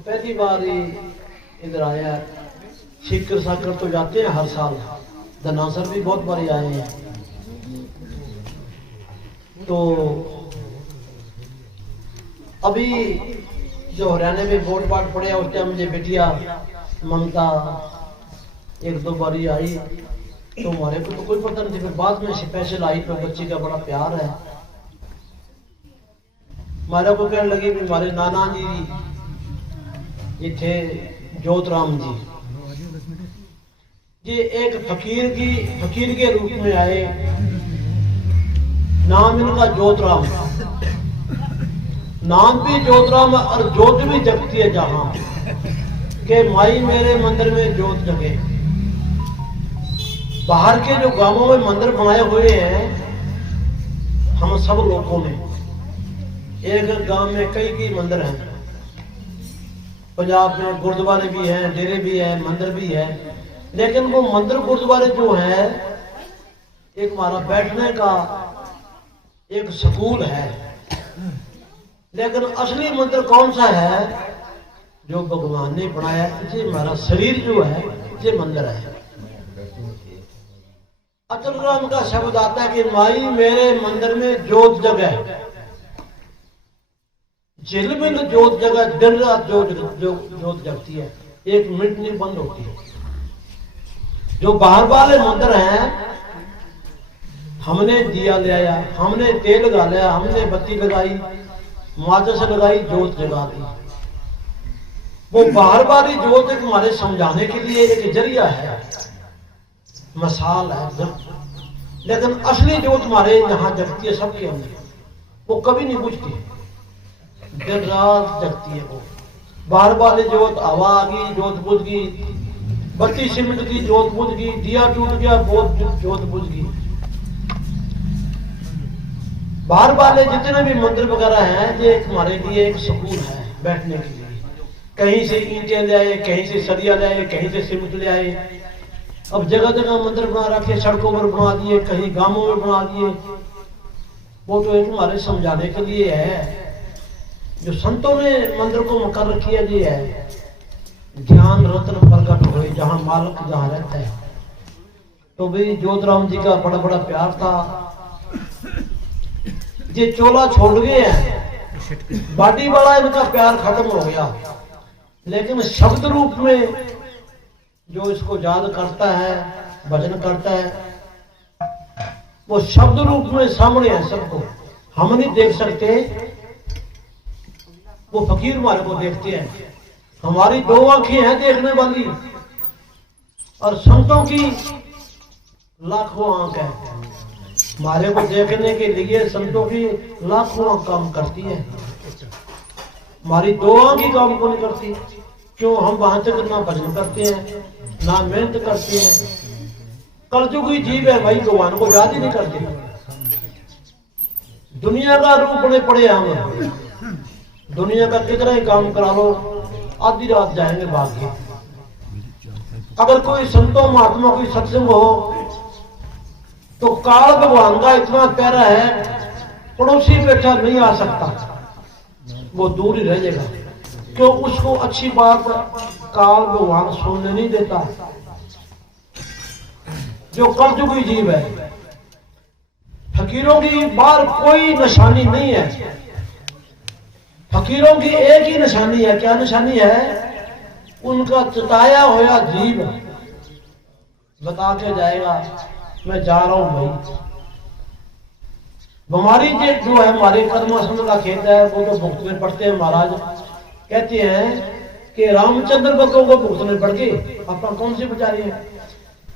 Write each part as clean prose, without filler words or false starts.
पहली बार ही इधर आया। सीकर साकर तो जाते हैं हर साल, धनासर भी बहुत बार आए हैं। तो अभी जो हरियाणा में वोट वाट पड़े उस टाइम मुझे बेटिया ममता एक दो बारी आई, तो हमारे को तो कोई पता नहीं थी। फिर बाद में स्पेशल आई तो बच्ची का बड़ा प्यार है। हमारे को कहने लगी भी हमारे नाना जी ये थे जोतराम जी, ये एक फकीर के रूप में आए। नाम इनका जोतराम, नाम भी जोतराम और जोत भी जगती है जहां के माई मेरे मंदिर में जोत जगे। बाहर के जो गांवों में मंदिर बनाए हुए हैं हम सब लोगों ने, एक गांव में कई मंदिर हैं। पंजाब में गुरुद्वारे भी हैं, डेरे भी हैं, मंदिर भी है। लेकिन वो मंदिर गुरुद्वारे जो है एक हमारा बैठने का एक स्कूल है। लेकिन असली मंदिर कौन सा है? जो भगवान ने बनाया। ये हमारा शरीर जो है ये मंदिर है। अचल राम का शब्द आता है कि माई मेरे मंदिर में जोत जगह, झिलमिल जोत जगह, दिन रात जोत जगती है, एक मिनट नहीं बंद होती है। जो बाहर वाले मंदिर हैं हमने दिया ले आया, हमने तेल लगा लिया, हमने बत्ती लगाई, माचिस लगाई, जोत जगा दी। वो बाहर वाली जोत एक हमारे समझाने के लिए एक जरिया है, मसाल है। लेकिन असली जोत हमारे यहाँ जगती है सबके अंदर, वो कभी नहीं बुझती, दिन रात जगती है। वो बाहर वाली जोत हवा आ गई जोत बुझ गई, बत्ती सिमट की जोत बुझ गई, दिया टूट गया जोत बुझ गई। बाहर वाले जितने भी मंदिर वगैरह हैं ये हमारे लिए एक सुकून है बैठने के लिए। कहीं से ईंटें ले आए, कहीं से सरिया ले आए, कहीं से सीमेंट ले आए। अब जगह जगह मंदिर बना रखे, सड़कों पर बना दिए, कहीं गांवों में बना दिए। वो तो एक हमारे समझाने के लिए है। जो संतों ने मंदिर को कर रखी है ये है ध्यान रत्न प्रकट हुए जहां मालिक जहां रहता है। तो भाई जोतराम जी का बड़ा बड़ा प्यार था। ये चोला छोड़ गए हैं, बाडी वाला इनका प्यार खत्म हो गया। लेकिन शब्द रूप में जो इसको याद करता है, भजन करता है, वो शब्द रूप में सामने है सबको। हम नहीं देख सकते, वो फकीर हमारे को देखते हैं। हमारी दो आंखें हैं देखने वाली, और संतों की लाखों आंख है। हमारे को देखने के लिए संतों की लाखों काम करती है, हमारी दो आंख ही काम को नहीं करती। क्यों? हम वहां तक ना भजन करते हैं ना मेहनत करते हैं। कलयुगी जीव है भाई, भगवान को याद ही नहीं करते। दुनिया का रूप बने पड़े हम, दुनिया का कितना ही काम करा लो आधी रात जाएंगे भाग के। अगर कोई संतों महात्मा कोई सत्संग हो तो काल भगवान का इतना प्यारा है, पड़ोसी बैठा नहीं आ सकता, वो दूर ही रह जाएगा। क्यों? उसको अच्छी बात काल भगवान सुनने नहीं देता। जो कलयुगी जीव है, फकीरों की बाहर कोई निशानी नहीं है। फकीरों की एक ही निशानी है। क्या निशानी है? उनका चटाया हुआ जीव बता के जाएगा मैं जा रहा हूं भाई। हमारी जो है हमारे कर्माश्रम का खेत है वो तो भुगतने पड़ते हैं। महाराज कहते हैं कि रामचंद्र भक्तों को भुगतने पड़ गए, अपना कौन सी बेचारी है।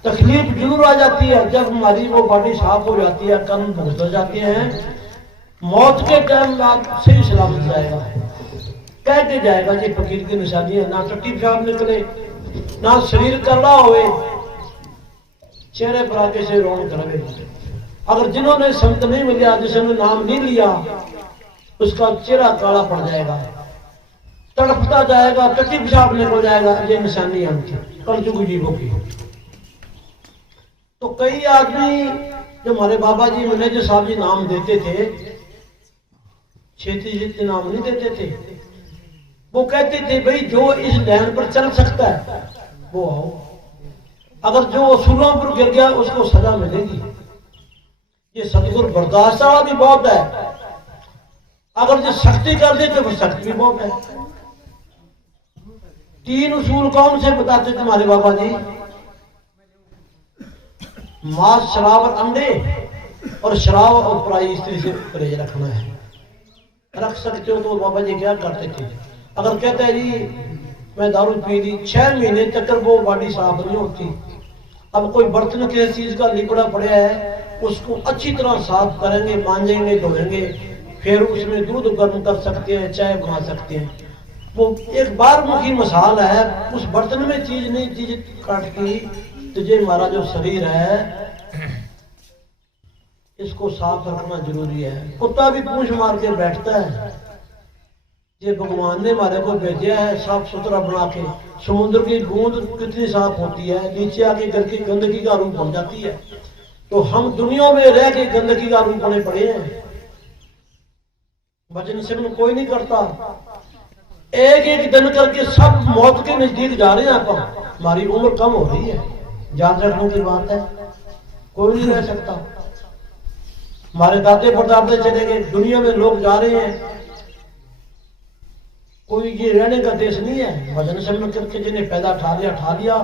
तकलीफ जरूर आ जाती है जब हमारी वो बॉडी साफ हो जाती है, कर्म भुगत जाते हैं। मौत के टाइम सही सलामत जाएगा, कह के जाएगा जी फकीर की निशानी है। ना टट्टी पेशाब निकले, ना शरीर करड़ा होए, चेहरे पर आके से रौनक रहे। अगर जिन्होंने संत नहीं मिला, जिसने नाम नहीं लिया, उसका चेहरा काला पड़ जाएगा, तड़पता जाएगा, टट्टी पेशाब निकल जाएगा। ये निशानी है उनकी कलयुगी जीवों की। तो कई आदमी जो हमारे बाबा जी मैनेजर साहब जी नाम देते थे, छेती नाम नहीं देते थे। वो कहते थे भाई जो इस लाइन पर चल सकता है वो आओ, अगर जो असूलों पर गिर गया उसको सजा मिलेगी। ये सतगुरु बर्दाश्त वाला भी बहुत है, अगर जो सख्ती कर दे तो वो सख्त भी बहुत है। 3 उसूल कौन से बताते तुम्हारे बाबा जी? मांस, शराब और अंडे, और शराब और पराई स्त्री से परहेज रखना है। रख सकते हो तो बाबा जी क्या करते थे? अगर कहते हैं जी मैं दारू पी ली, 6 महीने तक वो बॉडी साफ नहीं होती। अब कोई बर्तन किसी चीज का लिपड़ा पड़ा है, उसको अच्छी तरह साफ करेंगे, मांजेंगे, धोएंगे, फिर उसमें दूध गर्म कर सकते हैं, चाय बना सकते हैं। वो एक बार मुखी मिसाल है, उस बर्तन में चीज नहीं चीज काटती, तो ये हमारा जो शरीर है इसको साफ रखना जरूरी है। कुत्ता भी पूंछ मार के बैठता है, ये भगवान ने हमारे को भेजा है साफ सुथरा बना के। समुद्र की बूंद कितनी साफ होती है, नीचे आके करके गंदगी का रूप बन जाती है। तो हम दुनिया में रह के गंदगी का रूप बने पड़े हैं। भजन सिमरन कोई नहीं करता, एक एक दिन करके सब मौत के नजदीक जा रहे हैं। आप हमारी उम्र कम हो रही है, याद रखने की बात है, कोई नहीं रह सकता। हमारे दादे परदादे चले गए, दुनिया में लोग जा रहे हैं, कोई ये रहने का देश नहीं है। भजन सिमरन करके जिन्हें पैदा ठा लिया,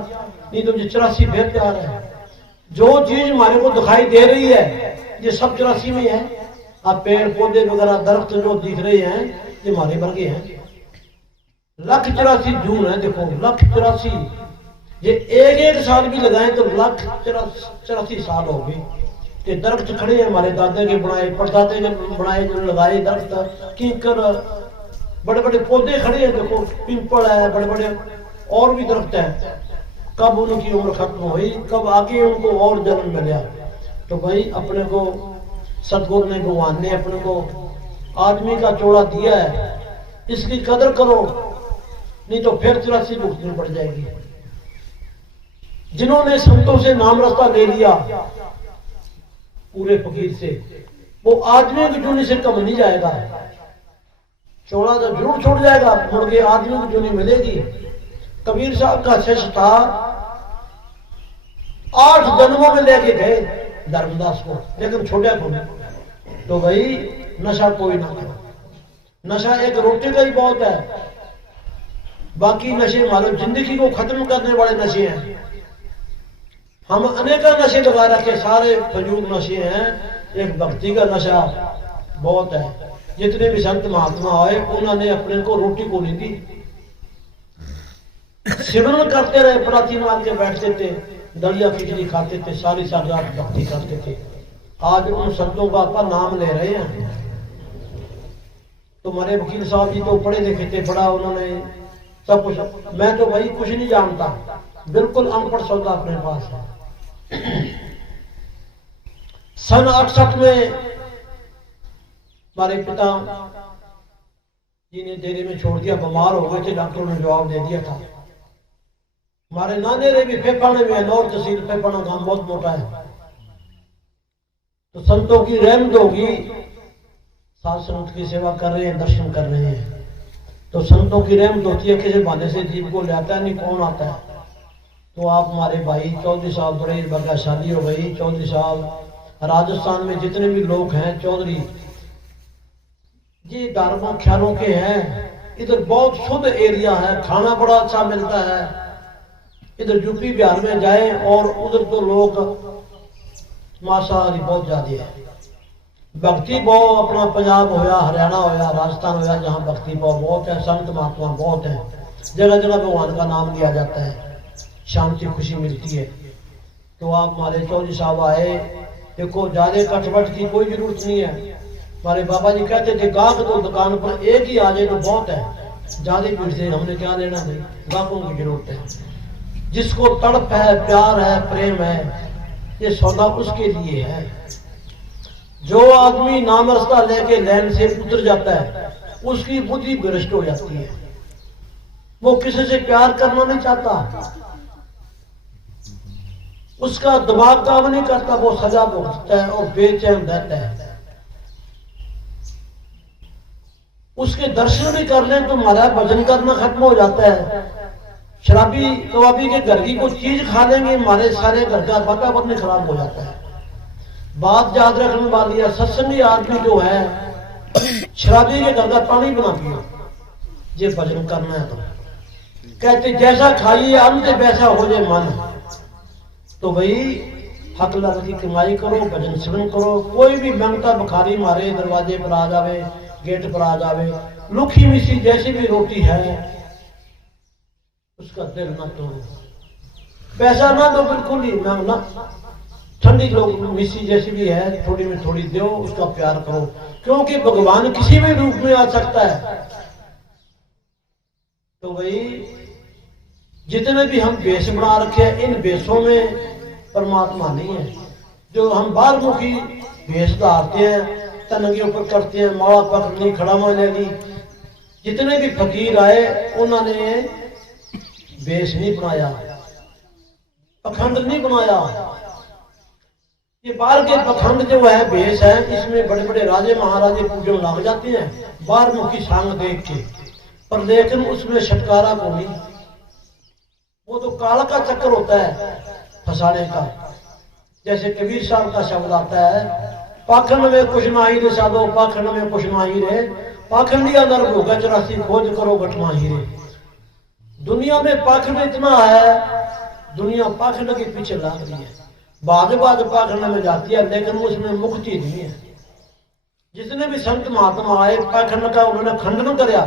नहीं तो 84 फिर तैयार है। जो चीज हमारे को दिखाई दे रही है ये सब 84 में है। आप पेड़ पौधे वगैरह दरख्त जो दिख रहे हैं ये हमारे वर्गे हैं। 1,84,000 जून है, देखो 1,84,000, ये एक साल भी लगाए तो 1,84,000 साल हो गए। ये दरख्त खड़े हैं हमारे दादा के बनाए, परदादे के बनाए, जो लगाए दरख्त, कीकर, बड़े बड़े पौधे खड़े हैं, देखो पिंपल है, बड़े बड़े और भी दरख्त है। कब उनकी उम्र खत्म हुई, कब आगे उनको और जन्म मिला? तो भाई अपने को सतगुरु ने, भगवान ने अपने को आदमी का चोड़ा दिया है, इसकी कदर करो, नहीं तो फिर 84 भुगतनी पड़ जाएगी। जिन्होंने संतों से नाम रास्ता ले लिया पूरे फकीर से, वो आदमी की जूनी से कम नहीं जाएगा। चोड़ा तो जरूर छोड़ जाएगा, मुड़ के आदमी की जूनी मिलेगी। कबीर साहब का शिष्य था, 8 जन्मों में लेके गए धर्मदास को, लेकिन छोटा को नहीं। तो भाई नशा कोई ना करो, नशा एक रोटी का ही बहुत है, बाकी नशे मानो जिंदगी को खत्म करने वाले नशे हैं। हम अनेका नशे लगा रखे, सारे फजूल नशे हैं। एक भक्ति का नशा बहुत है। जितने भी संत महात्मा आए उन्होंने अपने को रोटी को नहीं दी, सिमरन करते रहे, पराती मार के बैठते थे, दलिया खिचड़ी खाते थे, सारी रात भक्ति करते थे। आज उन संतों का आपका नाम ले रहे हैं। तो हमारे वकील साहब जी तो पढ़े लिखे थे, पढ़ा उन्होंने सब कुछ। मैं तो भाई कुछ नहीं जानता, बिल्कुल अनपढ़ सौदा अपने पास है। सन 68 में हमारे पिता जी ने डेरे में छोड़ दिया, बीमार हो गए थे, डॉक्टरों ने जवाब दे दिया था। हमारे नाने रे भी फेफाने में, नौर तहसील फेफाना गांव बहुत मोटा है। तो संतों की रहमत होगी, साध संत की सेवा कर रहे हैं, दर्शन कर रहे हैं, तो संतों की रहमत होती है। किसी बहाने से जीव को ले आता है, नहीं कौन आता है। तो आप हमारे भाई चौधरी साहब, बड़े भाग्यशाली हो गई चौधरी साहब। राजस्थान में जितने भी लोग हैं चौधरी, ये धार्मिक ख्यालों के हैं। इधर बहुत शुद्ध एरिया है, खाना बड़ा अच्छा मिलता है। इधर यूपी बिहार में जाए और उधर तो लोग मांसाहारी बहुत ज्यादा है। भक्ति भाव अपना पंजाब होया, हरियाणा होया, राजस्थान होया, जहाँ भक्ति भाव बहुत है, संत महात्मा बहुत है, जगह जगह भगवान का नाम लिया जाता है, शांति खुशी मिलती है। तो आप हमारे चौधरी साहब आए, देखो ज्यादा कटवट की कोई जरूरत नहीं है। हमारे बाबा जी कहते थे गाहक तो दुकान पर एक ही आ जाए तो बहुत है, ज्यादा भीड़ से हमने क्या लेना भाई, गाहकों की जरूरत है। जिसको तड़प है, प्यार है, प्रेम है, ये सौदा उसके लिए है। जो आदमी नाम रास्ता लेके लैन से उतर जाता है उसकी बुद्धि भ्रष्ट हो जाती है, वो किसी से प्यार करना नहीं चाहता, उसका दिमाग काम नहीं करता, वो सजा भुगतता है और बेचैन रहता है। उसके दर्शन भी कर लें तो हमारा भजन करना खत्म हो जाता है। शराबी कबाबी के घर की कोई चीज खा लेंगे, हमारे सारे घर का वातावरण खराब हो जाता है। बात याद रखने वाली है, सत्संगी आदमी जो है शराबी के घर का पानी बना पियो, ये भजन करना है। तो कहते जैसा खाइए अन्न वैसा हो जाए मन। तो भाई हक लाख की कमाई करो, भजन श्रवण करो। कोई भी मंगता भिखारी मारे दरवाजे पर आ जावे, गेट पर आ जावे, लुखी मिसी जैसी भी रोटी है उसका दिल ना तोड़ो, पैसा ना दो, बिल्कुल ही ना। ठंडी लोग मिसी जैसी भी है थोड़ी में थोड़ी दो, उसका प्यार करो, क्योंकि भगवान किसी भी रूप में आ सकता है। तो भाई जितने भी हम वेश बना रखे हैं, इन वेशों में परमात्मा नहीं है। जो हम बाहरमुखी वेश धारते हैं, तन के ऊपर करते हैं, माला पकड़ ली, खड़ा ले ली, जितने भी फकीर आए उन्होंने वेश नहीं बनाया, पखंड नहीं बनाया। ये बाहर के पखंड जो है वेश है, इसमें बड़े बड़े राजे महाराजे पूजन लग जाते हैं बाहरमुखी सांग देख के, पर लेकिन उसमें छटकारा को नहीं। वो तो काल का चक्कर होता है फंसाने का। जैसे कबीर साहब का शब्द आता है, पाखंड में कुछ नाही रे साधो, पाखंड में कुछ नाही रे, पाखंडिया नर भोगा 84 खोज करो गठमा ही रे। दुनिया में पाखंड इतना है, दुनिया पाखंड के पीछे लग रही है, बाद पाखंड में जाती है, लेकिन उसमें मुक्ति नहीं है। जितने भी संत महात्मा आए पाखंड का उन्होंने खंडन कराया,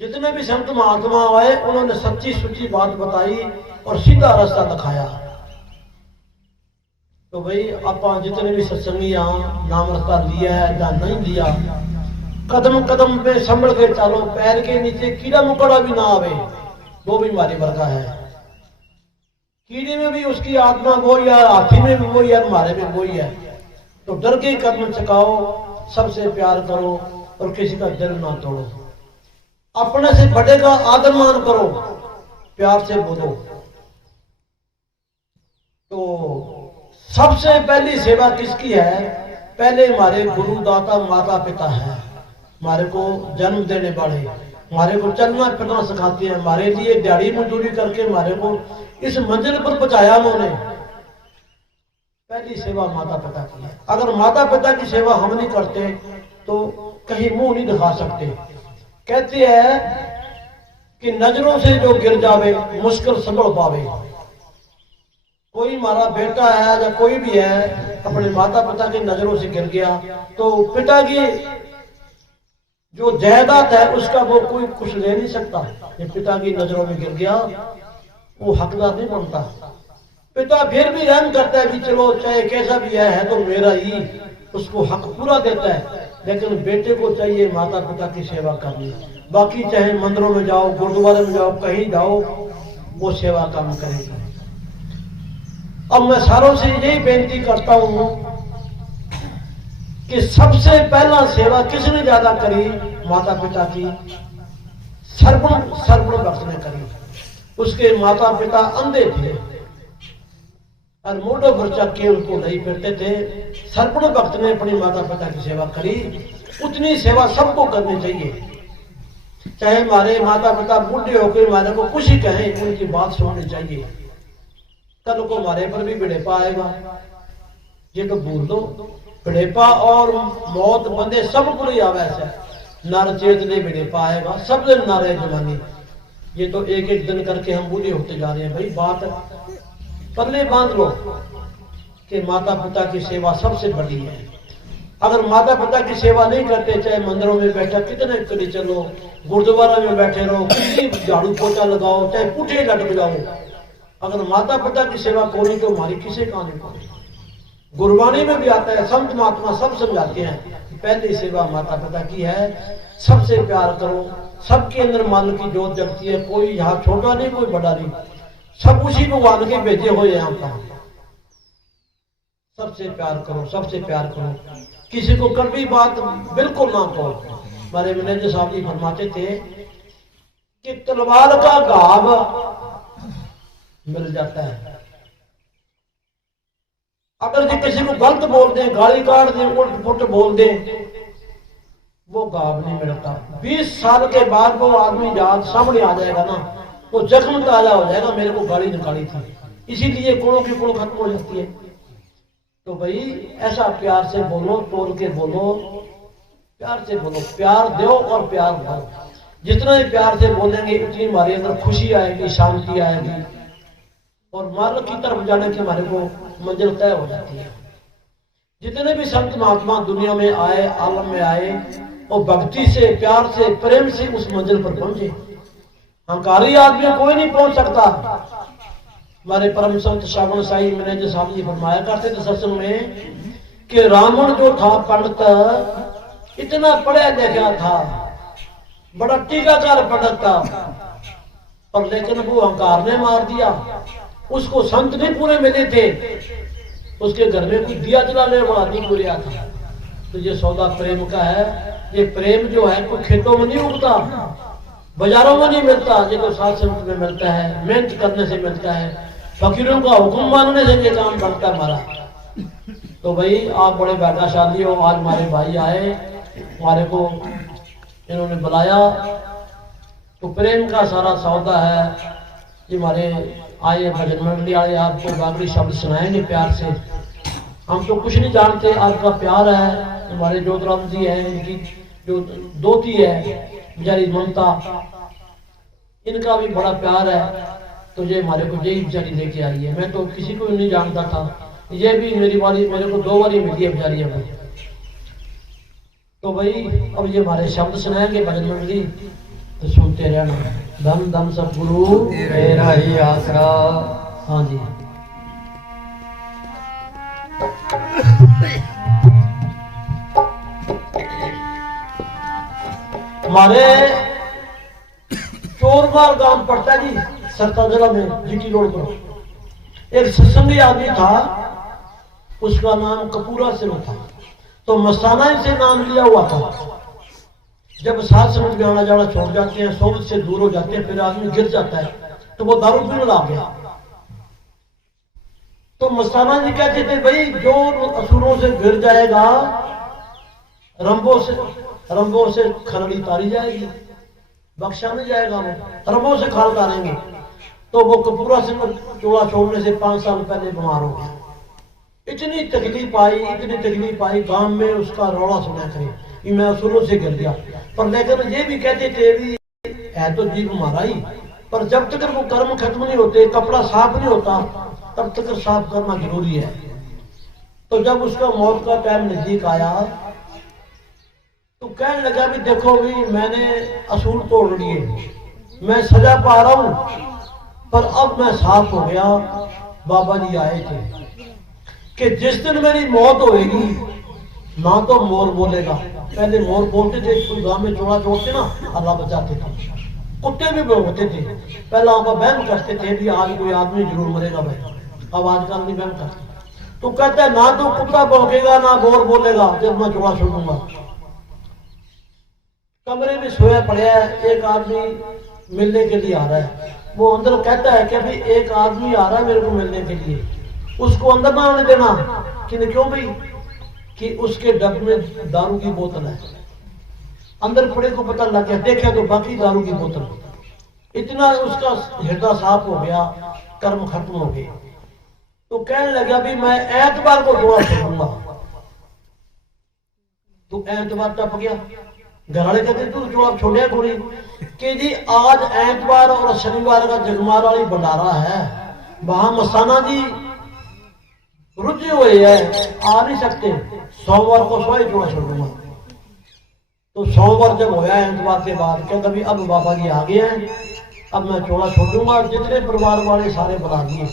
जितने भी संत महात्मा आए उन्होंने सच्ची सुच्ची बात बताई और सीधा रास्ता दिखाया। तो भाई आप जितने भी सत्संगी नाम रास्ता लिया है या नहीं लिया, कदम कदम पे संभल के चलो, पैर के नीचे कीड़ा मकोड़ा भी ना आवे, वो भी हमारी बरका है। कीड़े में भी उसकी आत्मा वो या हाथी में भी वो या हमारे में वो ही है। तो डर के कदम चकाओ, सबसे प्यार करो और किसी का दिल ना तोड़ो। अपने से बड़े का आदर मान करो, प्यार से बोलो। तो सबसे पहली सेवा किसकी है? पहले हमारे गुरु दाता माता पिता है, हमारे को जन्म देने वाले, हमारे को चलना फिरना सिखाते हैं, हमारे लिए दिहाड़ी मजदूरी करके हमारे को इस मंजिल पर पहुंचाया उन्होंने। पहली सेवा माता पिता की है। अगर माता पिता की सेवा हम नहीं करते तो कहीं मुंह नहीं दिखा सकते। कहते हैं कि नजरों से जो गिर जावे मुश्किल संभल पावे। कोई हमारा बेटा है या कोई भी है अपने माता पिता की नजरों से गिर गया तो पिता की जो जायदाद है उसका वो कोई कुछ ले नहीं सकता। ये पिता की नजरों में गिर गया वो हकदार नहीं बनता। पिता फिर भी रहम करता है कि चलो चाहे कैसा भी है तो मेरा ही, उसको हक पूरा देता है। लेकिन बेटे को चाहिए माता पिता की सेवा करनी। बाकी चाहे मंदिरों में जाओ, गुरुद्वारे में जाओ, कहीं जाओ, वो सेवा काम करेगी। अब मैं सारों से यही बेनती करता हूं कि सबसे पहला सेवा किसने ज्यादा करी? माता पिता की। सर्वण भक्त ने करी। उसके माता पिता अंधे थे और मोटो खर्चा के उनको नहीं फिरते थे। सर्वण भक्त ने अपनी माता पिता की सेवा करी। उतनी सेवा सबको करनी चाहिए। चाहे हमारे माता पिता बूढ़े होकर हमारे को कुछ ही कहें, उनकी बात सुननी चाहिए। कल को हमारे पर भी बुढ़ेपा आएगा, ये तो भूल दो। बुढ़ेपा और मौत बंदे सब को ही आवे ऐसा। नर चेत ने बुढ़ेपा आएगा, सब दिन नारे जमाने। ये तो एक एक दिन करके हम बूढ़े होते जा रहे हैं। भाई बात पल्ले बांध लो कि माता पिता की सेवा सबसे बड़ी है। अगर माता पिता की सेवा नहीं करते, चाहे मंदिरों में बैठा कितने करी चलो, गुरुद्वारा में बैठे रहो, झाड़ू पोछा लगाओ, चाहे पुठे लटक जाओ, अगर माता पिता की सेवा कोई तो हमारी किसे काम नहीं पड़ेगी। गुरबाणी में भी आता है, संत महात्मा सब समझाते हैं पहली सेवा माता पिता की है। सबसे प्यार करो। सबके अंदर मान की जोत जगती है। कोई यहाँ छोटा नहीं, कोई बड़ा नहीं, सब उसी भगवान के भेजे हुए यहाँ पर। सबसे प्यार करो, सबसे प्यार करो। किसी को कड़वी बात बिल्कुल ना कहो। हमारे मैनेजर साहब जी फरमाते थे कि तलवार का घाव मिल जाता है। अगर जी किसी को गलत बोल दें, गाली काट दें, उल्ट पुट बोल दें, वो गाव नहीं मिलता। 20 साल के बाद वो आदमी याद सामने आ जाएगा ना, वो जख्म ताजा हो जाएगा, मेरे को गाली निकाली थी। इसीलिए कोड़ों की कोड़ खत्म हो जाती है। तो भाई ऐसा प्यार से बोलो, तोड़ के बोलो, प्यार से बोलो, प्यार दो और प्यार दो। जितना ही प्यार से बोलेंगे उतनी हमारे अंदर खुशी आएगी, शांति आएगी, और मार्ग की तरफ जाने की हमारे को मंजिल तय हो जाती है। जितने भी संत महात्मा दुनिया में आए, आलम में आए, और भक्ति से, प्यार से, प्रेम से उस मंजिल पर पहुंचे। अहंकारी आदमी कोई नहीं पहुंच सकता। हमारे परम संत श्रावण साई मैनेजर साहब जी फरमाया करते थे सत्संग में कि रावण जो था पंडित, इतना पढ़ा लिखा था, बड़ा टीकाकार पंडित था, पर लेकिन वो अहंकार ने मार दिया। उसको संत नहीं पूरे मिले थे, उसके घर में कोई दिया जलाने वाला नहीं पूरा था। तो ये सौदा प्रेम का है। ये प्रेम जो है कोई खेतों में नहीं उगता, बाजारों में नहीं मिलता, ये तो साथ संत में मिलता है, मेहनत करने से मिलता है, फकीरों का हुक्म मानने से ये काम बनता है हमारा। तो भाई आप बड़े भाग्यशाली हो, आज हमारे भाई आए, हमारे को इन्होंने बुलाया, तो प्रेम का सारा सौदा है। ये हमारे आए भजन मंडली आए, आपको बागड़ी शब्द सुनाएंगे प्यार से। हम तो कुछ नहीं जानते, आपका प्यार है। हमारे ज्योतिराम जी है, इनकी जो दोती है बेचारी ममता, इनका भी बड़ा प्यार है। तो ये हमारे को यही बेचारी लेके आई है। मैं तो किसी को नहीं जानता था, ये भी मेरी वाली मेरे को 2 बारी मिली है बेचारी अभी। तो भाई अब ये हमारे शब्द सुनाएंगे भजन मंडली, तो सुनते रहना। धम धम सतगुरु तेरा ही आसरा। हाँ जी। हमारे चोरमार गांव पड़ता है जी, सरता जिला में, जीटी रोड पर। एक सत्संगी आदमी था, उसका नाम कपूरा सिंह था। तो मस्ताना से नाम लिया हुआ था। जब साथ संगत में आना जाना छोड़ जाते हैं, सोबत से दूर हो जाते हैं, फिर आदमी गिर जाता है, तो वो दारू पीने लग गया। तो मस्ताना जी कहते थे भाई जो असुरों से गिर जाएगा, रंबों से खलड़ी तारी जाएगी, बख्शा नहीं जाएगा, वो रंबों से खाल तारेंगे। तो वो कपूरा सिंह चोला छोड़ने से 5 साल पहले बीमार हो गया। इतनी तकलीफ आई, गांव में उसका रौला सुना करे कि मैं असुरों से गिर गया। पर लेकिन ये भी कहते थे भी है तो जीव हमारा ही, पर जब तक वो कर्म खत्म नहीं होते, कपड़ा साफ नहीं होता, तब तक साफ करना जरूरी है। तो जब उसका मौत का टाइम नजदीक आया, तो कहने लगा भी देखो भी मैंने असूल तोड़ लिए, मैं सजा पा रहा हूं, पर अब मैं साफ हो गया। बाबा जी आए थे कि जिस दिन मेरी मौत होएगी ना तो मोर बोलेगा। पहले मोर बोलते थे, कोई गांव में चोड़ा छोड़ते ना, अल्लाह बचाते थे। कुत्ते भी बोलते थे, पहले आप बहम करते थे भी आज कोई आदमी जरूर मरेगा भाई, अब आजकल नहीं बहम करते। तो कहता है ना तो कुत्ता भौंकेगा ना मोर बोलेगा जब मैं चोड़ा छोड़ूंगा। कमरे में सोया पड़ा है, एक आदमी मिलने के लिए आ रहा है। वो अंदर कहता है कि भाई एक आदमी आ रहा है मेरे को मिलने के लिए, उसको अंदर ना आने देना। कि क्यों भाई? कि उसके डब में दारू की बोतल है। अंदर पड़े को पता लग गया, देखा तो बाकी दारू की बोतल। इतना उसका हृदय साफ हो गया, कर्म खत्म हो गए। तो कहने लगा भी मैं ऐतवार को थोड़ा छोड़ूंगा। तो ऐतवार टप गया। घर वाले कहते तू जो छोड़िया थोड़ी कि जी आज ऐतवार और शनिवार का जगमार वाली भंडारा है, वहां मस्ताना जी रुझे हुए है, आ नहीं सकते। सोमवार को सोए जोड़ा छोड़ूंगा। तो सोमवार जब होया ऐतवार के बाद कहता भी अब बाबा जी आ गए हैं, अब मैं चोड़ा छोड़ूंगा। जितने परिवार वाले सारे बुला दिए,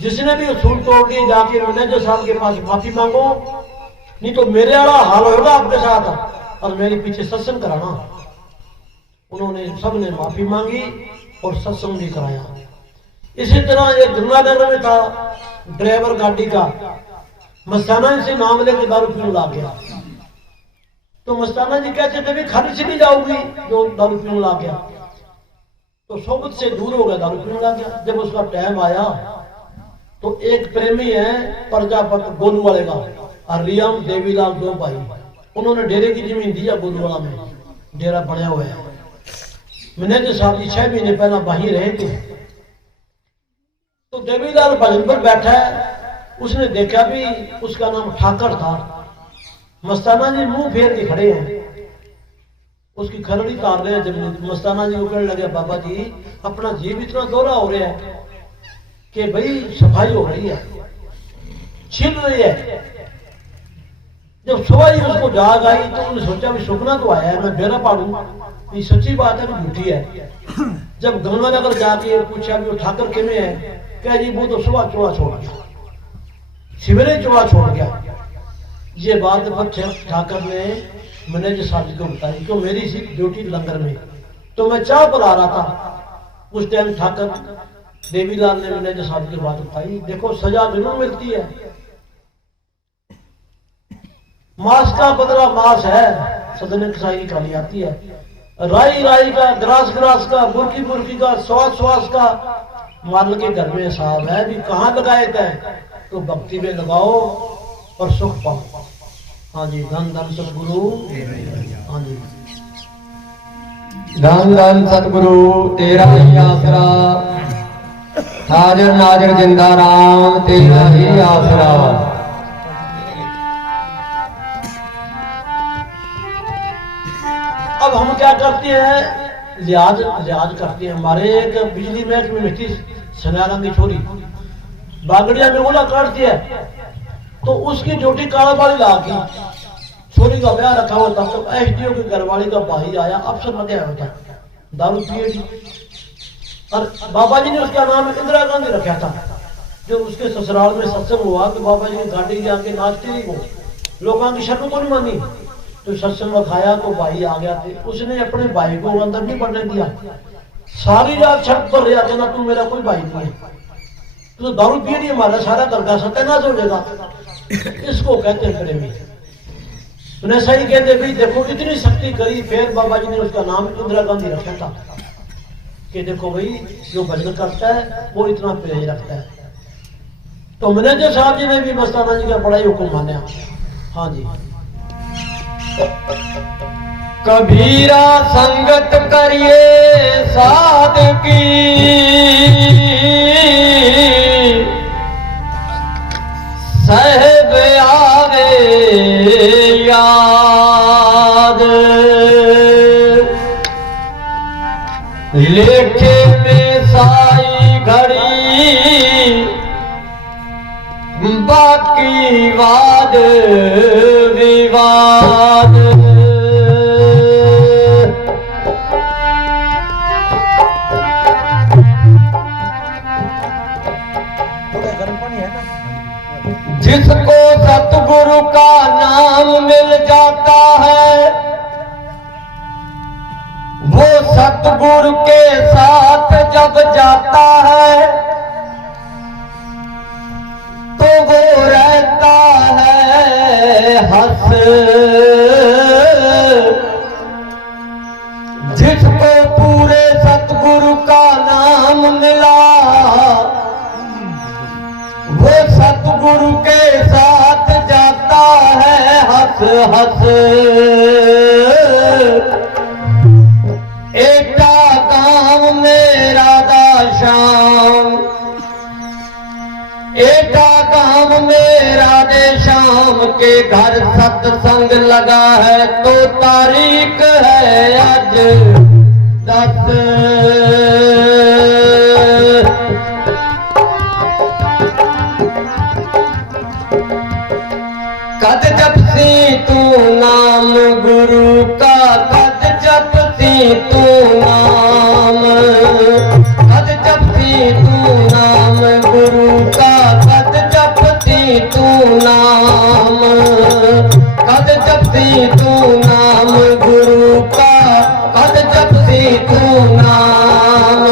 जिसने भी उसूल तोड़ दिए जाके मैनेजर साहब के पास माफी मांगो, नहीं तो मेरे वाला हाल होगा आपके साथ और मेरे पीछे सत्संग कराना। उन्होंने सबने माफी मांगी और सत्संग भी कराया। इसी तरह एक गंगानगर में था, ड्राइवर गाड़ी का मस्ताना से नाम लेकर दारू पीने लग गया। तो मस्ताना जी कहते थे खाली से नहीं जाऊंगी जो दारू पीने लग गया। तो सोबत से दूर हो गया, दारू पीने लग गया। जब उसका टाइम आया तो एक प्रेमी है प्रजापत गोलू वाले का और रियम देवीलाल, दो भाई उन्होंने डेरे की जमीन दी गुरुवाला में, डेरा बनया हुआ है। मैनेजर साहब जी 6 महीने पहला वहीं रहे थे। तो देवीलाल भजन पर बैठा है, उसने देखा भी उसका नाम ठाकर था। मस्ताना जी मुंह फेर के खड़े हैं, उसकी खरड़ी तार रहे जमीन। मस्ताना जी को कहने लगे बाबा जी अपना जीव इतना दोहरा हो रहा है कि भाई सफाई हो रही है, छिल रही है। जब सुबह ही उसको जाग आई तो उन्होंने सोचा भी सुपना तो आया है, मैं बेरा पालू, ये सच्ची बात है कि झूठी है। जब गंगानगर जाके पूछा भी वो ठाकर किमें है, क्या जी वो तो सुबह चोड़ा छोड़ गया, सवेरे चोड़ा छोड़ गया। ये बात ठाकर ने मैनेजर साहब जी को बताई, क्यों मेरी सी ड्यूटी लंगर में, तो मैं चाह पर आ रहा था। उस टाइम ठाकर देवीलाल ने मैनेजर साहब की बात बताई, देखो सजा जरूर मिलती है, मांस का बदला मांस है, सदन कसाई खाली आती है। राई राई का, ग्रास ग्रास का, बुरकी बुरकी का, श्वास श्वास का माल के घर में साहब है भी कहाँ लगाए थे, तो भक्ति में लगाओ और सुख पाओ। हाँ जी, धन धन सतगुरु। हाँ जी, धन धन सतगुरु तेरा ही आसरा, हाजर नाजर जिंदा राम तेरा ही आसरा। अब हम क्या करते हैं, लिहाज लिहाज करते हैं। हमारे एक बिजली महकमे में थी सनारा की छोरी, बागड़िया में ओला काटती है, तो उसकी ड्यूटी काला बाड़ी ला की, छोरी का ब्याह रखा हुआ था। तो एसडीओ की घरवाली का भाई आया, अफसर लगे हुआ था, दारू पिए। और बाबा जी ने उसका नाम इंदिरा गांधी रखा था। जो उसके ससुराल में सत्संग हुआ तो बाबा जी ने गाड़ी जाके नाचते ही वो लोगों की शर्त को नहीं मानी, तो सत्संग रखाया तो भाई आ गया थे। उसने अपने भाई को अंदर नहीं पढ़ने दिया, सारी रात छत पर रहा, कहना तू मेरा कोई भाई नहीं है, तो दारू पिए नहीं, हमारा सारा घर का सत्यानाश हो जाएगा। इसको कहते हैं प्रेमी। उन्हें सही कहते भाई देखो इतनी शक्ति करी। फिर बाबा जी ने उसका नाम इंदिरा गांधी रखा था कि देखो भाई जो भजन करता है वो इतना प्रेज रखता है। तो मैनेजर साहब जी ने भी मस्ताना जी का बड़ा ही हुक्म माना। हाँ जी, कबीरा संगत करिए साध की, साहेब आवे याद, लेखे में साई घड़ी, बाकी वाद विवाद। जिसको सतगुरु का नाम मिल जाता है, वो सतगुरु के साथ जब जाता है, तो वो रहता है हंस। जिसको पूरे सतगुरु का नाम मिला, वो सतगुरु के साथ जाता है हंस हंस। एका काम मेरा दा श्याम, एका काम मेरा दे शाम के घर सत्संग लगा है, तो तारीख है आज 10। कद जपसी तू नाम गुरु का, कद जपसी तू नाम, कद जपसी तू नाम गुरु का, कद जपसी तू नाम, कद जपसी तू नाम गुरु का, कद जपसी तू नाम।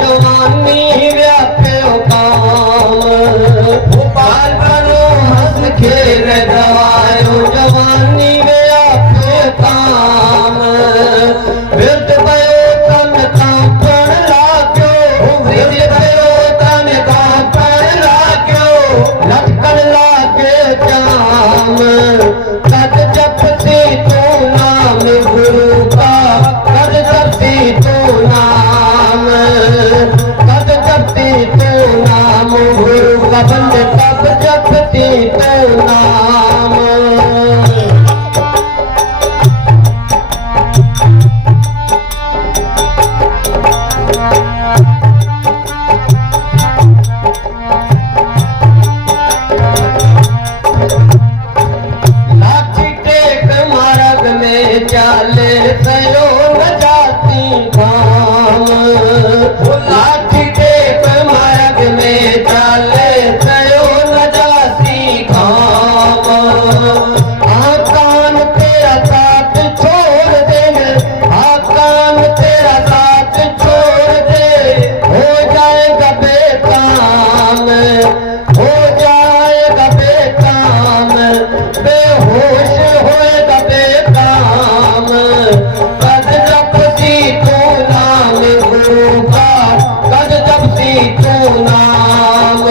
जवानी व्याप्यो काम बाल बनो हंस खेल गवायो जवानी व्याप्य काम वृद्ध भयो तन कांपण लाग्यो वृद्ध भयो तन कांपण लाग्यो लटकन लागे जाम कद जपती तू नाम गुरु का कद जपती तू नाम कद जपती तू नाम गुरु का बंद कब जपती तू नाम लाठी टेक मार्ग में चाले सयो न जाती धाम लाठी टेक मार्ग में चाले सयो न जाती धाम आकान तेरा साथ छोड़ दे आकान तेरा साथ छोड़ दे हो जाएगा बेकाम हो जाएगा बेकाम बेहोश होएगा बेकाम कद जपती तू नाम गुरु का कद जपती तू नाम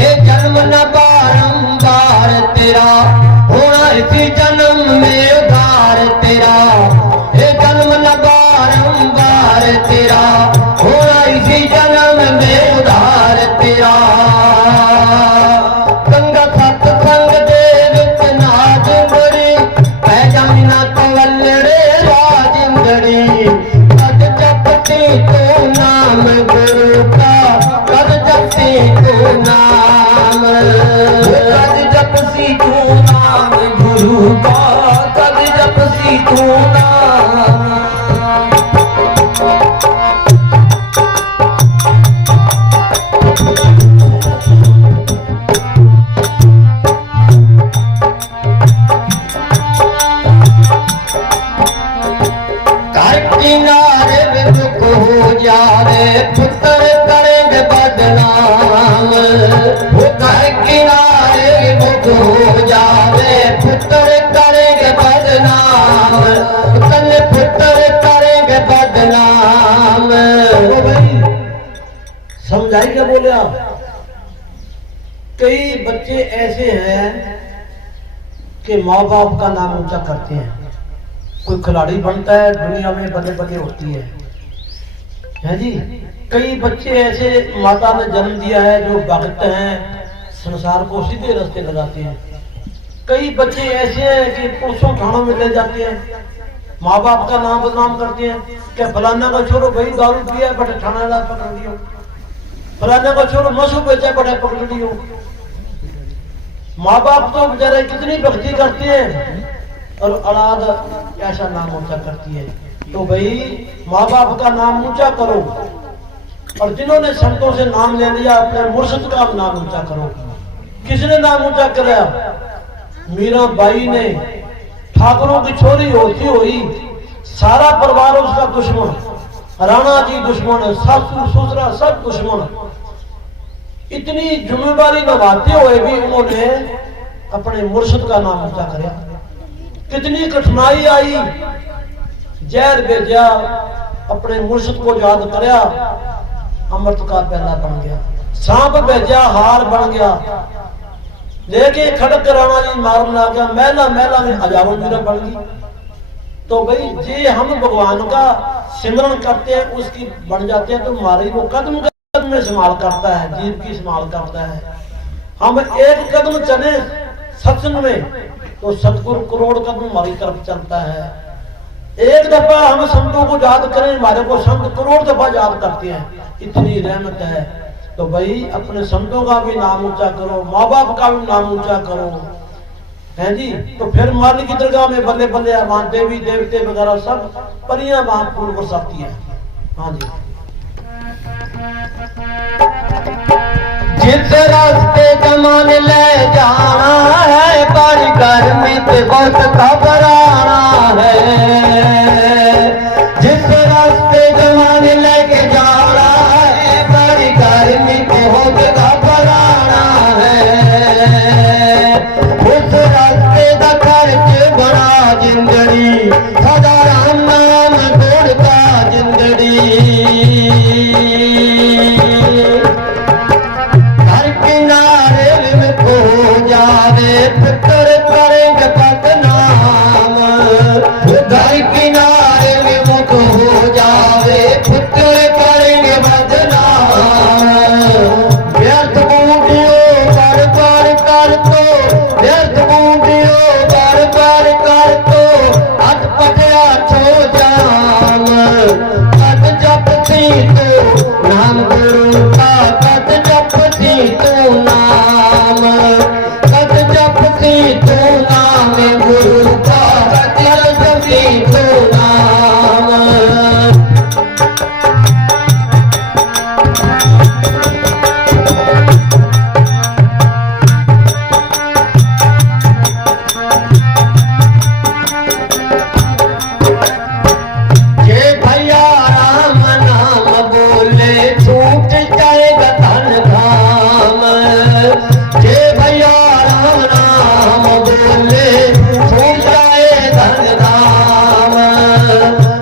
ये जन्म न बारंबार तेरा होना इसी जन्म में उधार तेरा ये जन्म न बारंबार तेरा होना इसी जन्म में उधार तेरा गंगा सत्संग देव नाज बड़ी पैजामिना कवलड़े राजिंदड़ी कद जपती तो नाम गुरु का कद जपती तो नाम कद जपती तो नाम गुरु का कद जपती तो नाम घर किनारे में दुख हो जावे पुत्र करेंगे बदनाम वो घर किनारे में दुख हो जावे पुत्र करेंगे बदनाम तन पुत्र करेंगे बदनाम ओ भाई समझाई क्या बोले आप? कई बच्चे ऐसे हैं कि माँ बाप का नाम ऊंचा करते हैं। कोई खिलाड़ी बनता है, दुनिया में बड़े बड़े होती है जी। कई बच्चे ऐसे माता ने जन्म दिया है जो भक्त हैं, संसार को सीधे रास्ते लगाते हैं। कई बच्चे ऐसे हैं कि पुलिसों थानों में ले जाते हैं, माँ बाप का नाम बदनाम करते हैं। क्या फलाना का छोरो भाई दारू पिया बड़े थाना ला पकड़ दियो, फलाना का छोरो मसू बेचा बड़े पकड़ दियो। माँ बाप तो बेचारे कितनी भक्ति करते हैं और औलाद ऐसा नाम ऊंचा करती है। तो भाई माँ बाप का नाम ऊंचा करो, और जिन्होंने संतों से नाम ले लिया अपने मुर्शिद का नाम ऊंचा करो। किसने नाम ऊंचा कराया? मीरा बाई ने। ठाकुरों की छोरी होती हुई सारा परिवार उसका दुश्मन, राणा जी दुश्मन, सासू ससुरा सब दुश्मन। इतनी जिम्मेदारी निभाते हुए भी उन्होंने अपने मुर्शिद का नाम ऊंचा कराया। कितनी कठिनाई आई, जहर भेजा, अपने मुर्शिद को याद कराया, अमृत का प्याला बन गया। सांप भेजा, हार बन गया। लेके खड़क राणा जी मारने लग गया, महला महला में हजारों मीरा बन गई। तो भाई जे हम भगवान का सिमरन करते हैं उसकी बन जाते हैं, तो हमारी वो कदम कदम में संभाल करता है, जीव की संभाल करता है। हम एक कदम चले सत्संग में तो सतगुरु करोड़ कदम हमारी तरफ चलता है। एक दफा हम संतों को याद करें, हमारे को संत करोड़ दफा याद करते हैं, इतनी रहमत है। तो भाई अपने संतों का भी नाम ऊंचा करो, माँ बाप का भी नाम ऊंचा करो। है जी। तो फिर मालिक की दरगाह में बल्ले बल्ले वहां देवी देवते वगैरह सब परियां वहां फूल बरसाती है। हाँ जी। जिस रास्ते जमान ले जाना है बड़ी गर्मी से बहुत घबराना है। जिस रास्ते जमान लेके जाना है बड़ी गर्मी से बहुत घबराना है। उस रास्ते का खर्च बड़ा जिंदड़ी सदा राम नाम गुण का जिंदड़ी। किनारे में खो जावे फिक्र करेंगे बदनाम। घर किनारे में मुख हो जावे फिक्र करेंगे बदनाम। व्यर्थ बूटियों बार बार कर तो व्यर्थ बूटियों बार बार कर तो अटपटिया छो जाम। कद जपती तो नाम गुरु का कद जपती तो नाम। कद जपती तो नाम गुरु का कद जपती तो नाम। जे भैया राम नाम बोले छूट जाएगा धन धाम। जे भैया राम नाम बोले छूट जाए धन धाम।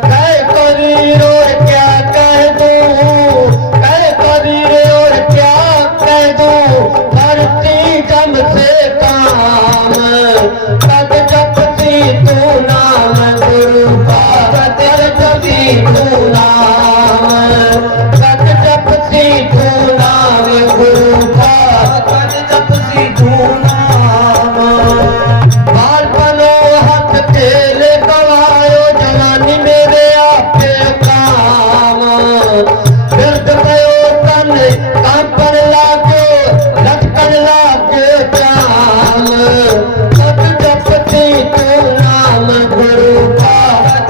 कह कबीर और क्या कह दूं कह कबीर और क्या कह दूं करती जम से काम। कद जपती तू नाम गुरु का कद जपती तू नाम। कद जपती तू नाम गुरु का कद जपती तू नाम। बाल बनो हाथ तेरे गवायो जवानी मेरे आपे काम। बिरद भयो तन कांपन लागो लटकन लागे चाम। कद जपती तू नाम गुरु का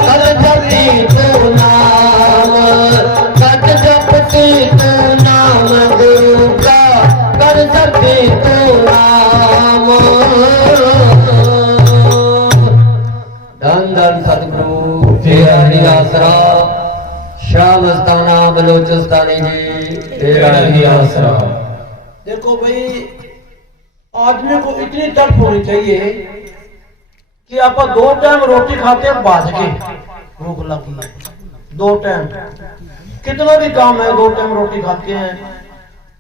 कद जपती तू नाम। कद जपती तू नाम गुरु का कद जपती तू नाम। धन धन सतगुरु तेरा ही आसरा। श्याम मस्ताना बलोचिस्तानी जी तेरा ही आसरा। देखो भाई, आदमी को इतनी तड़प होनी चाहिए कि आप 2 टाइम रोटी खाते हैं बाज के, भूख लगी है 2 टाइम। कितना भी काम है 2 टाइम रोटी खाते हैं।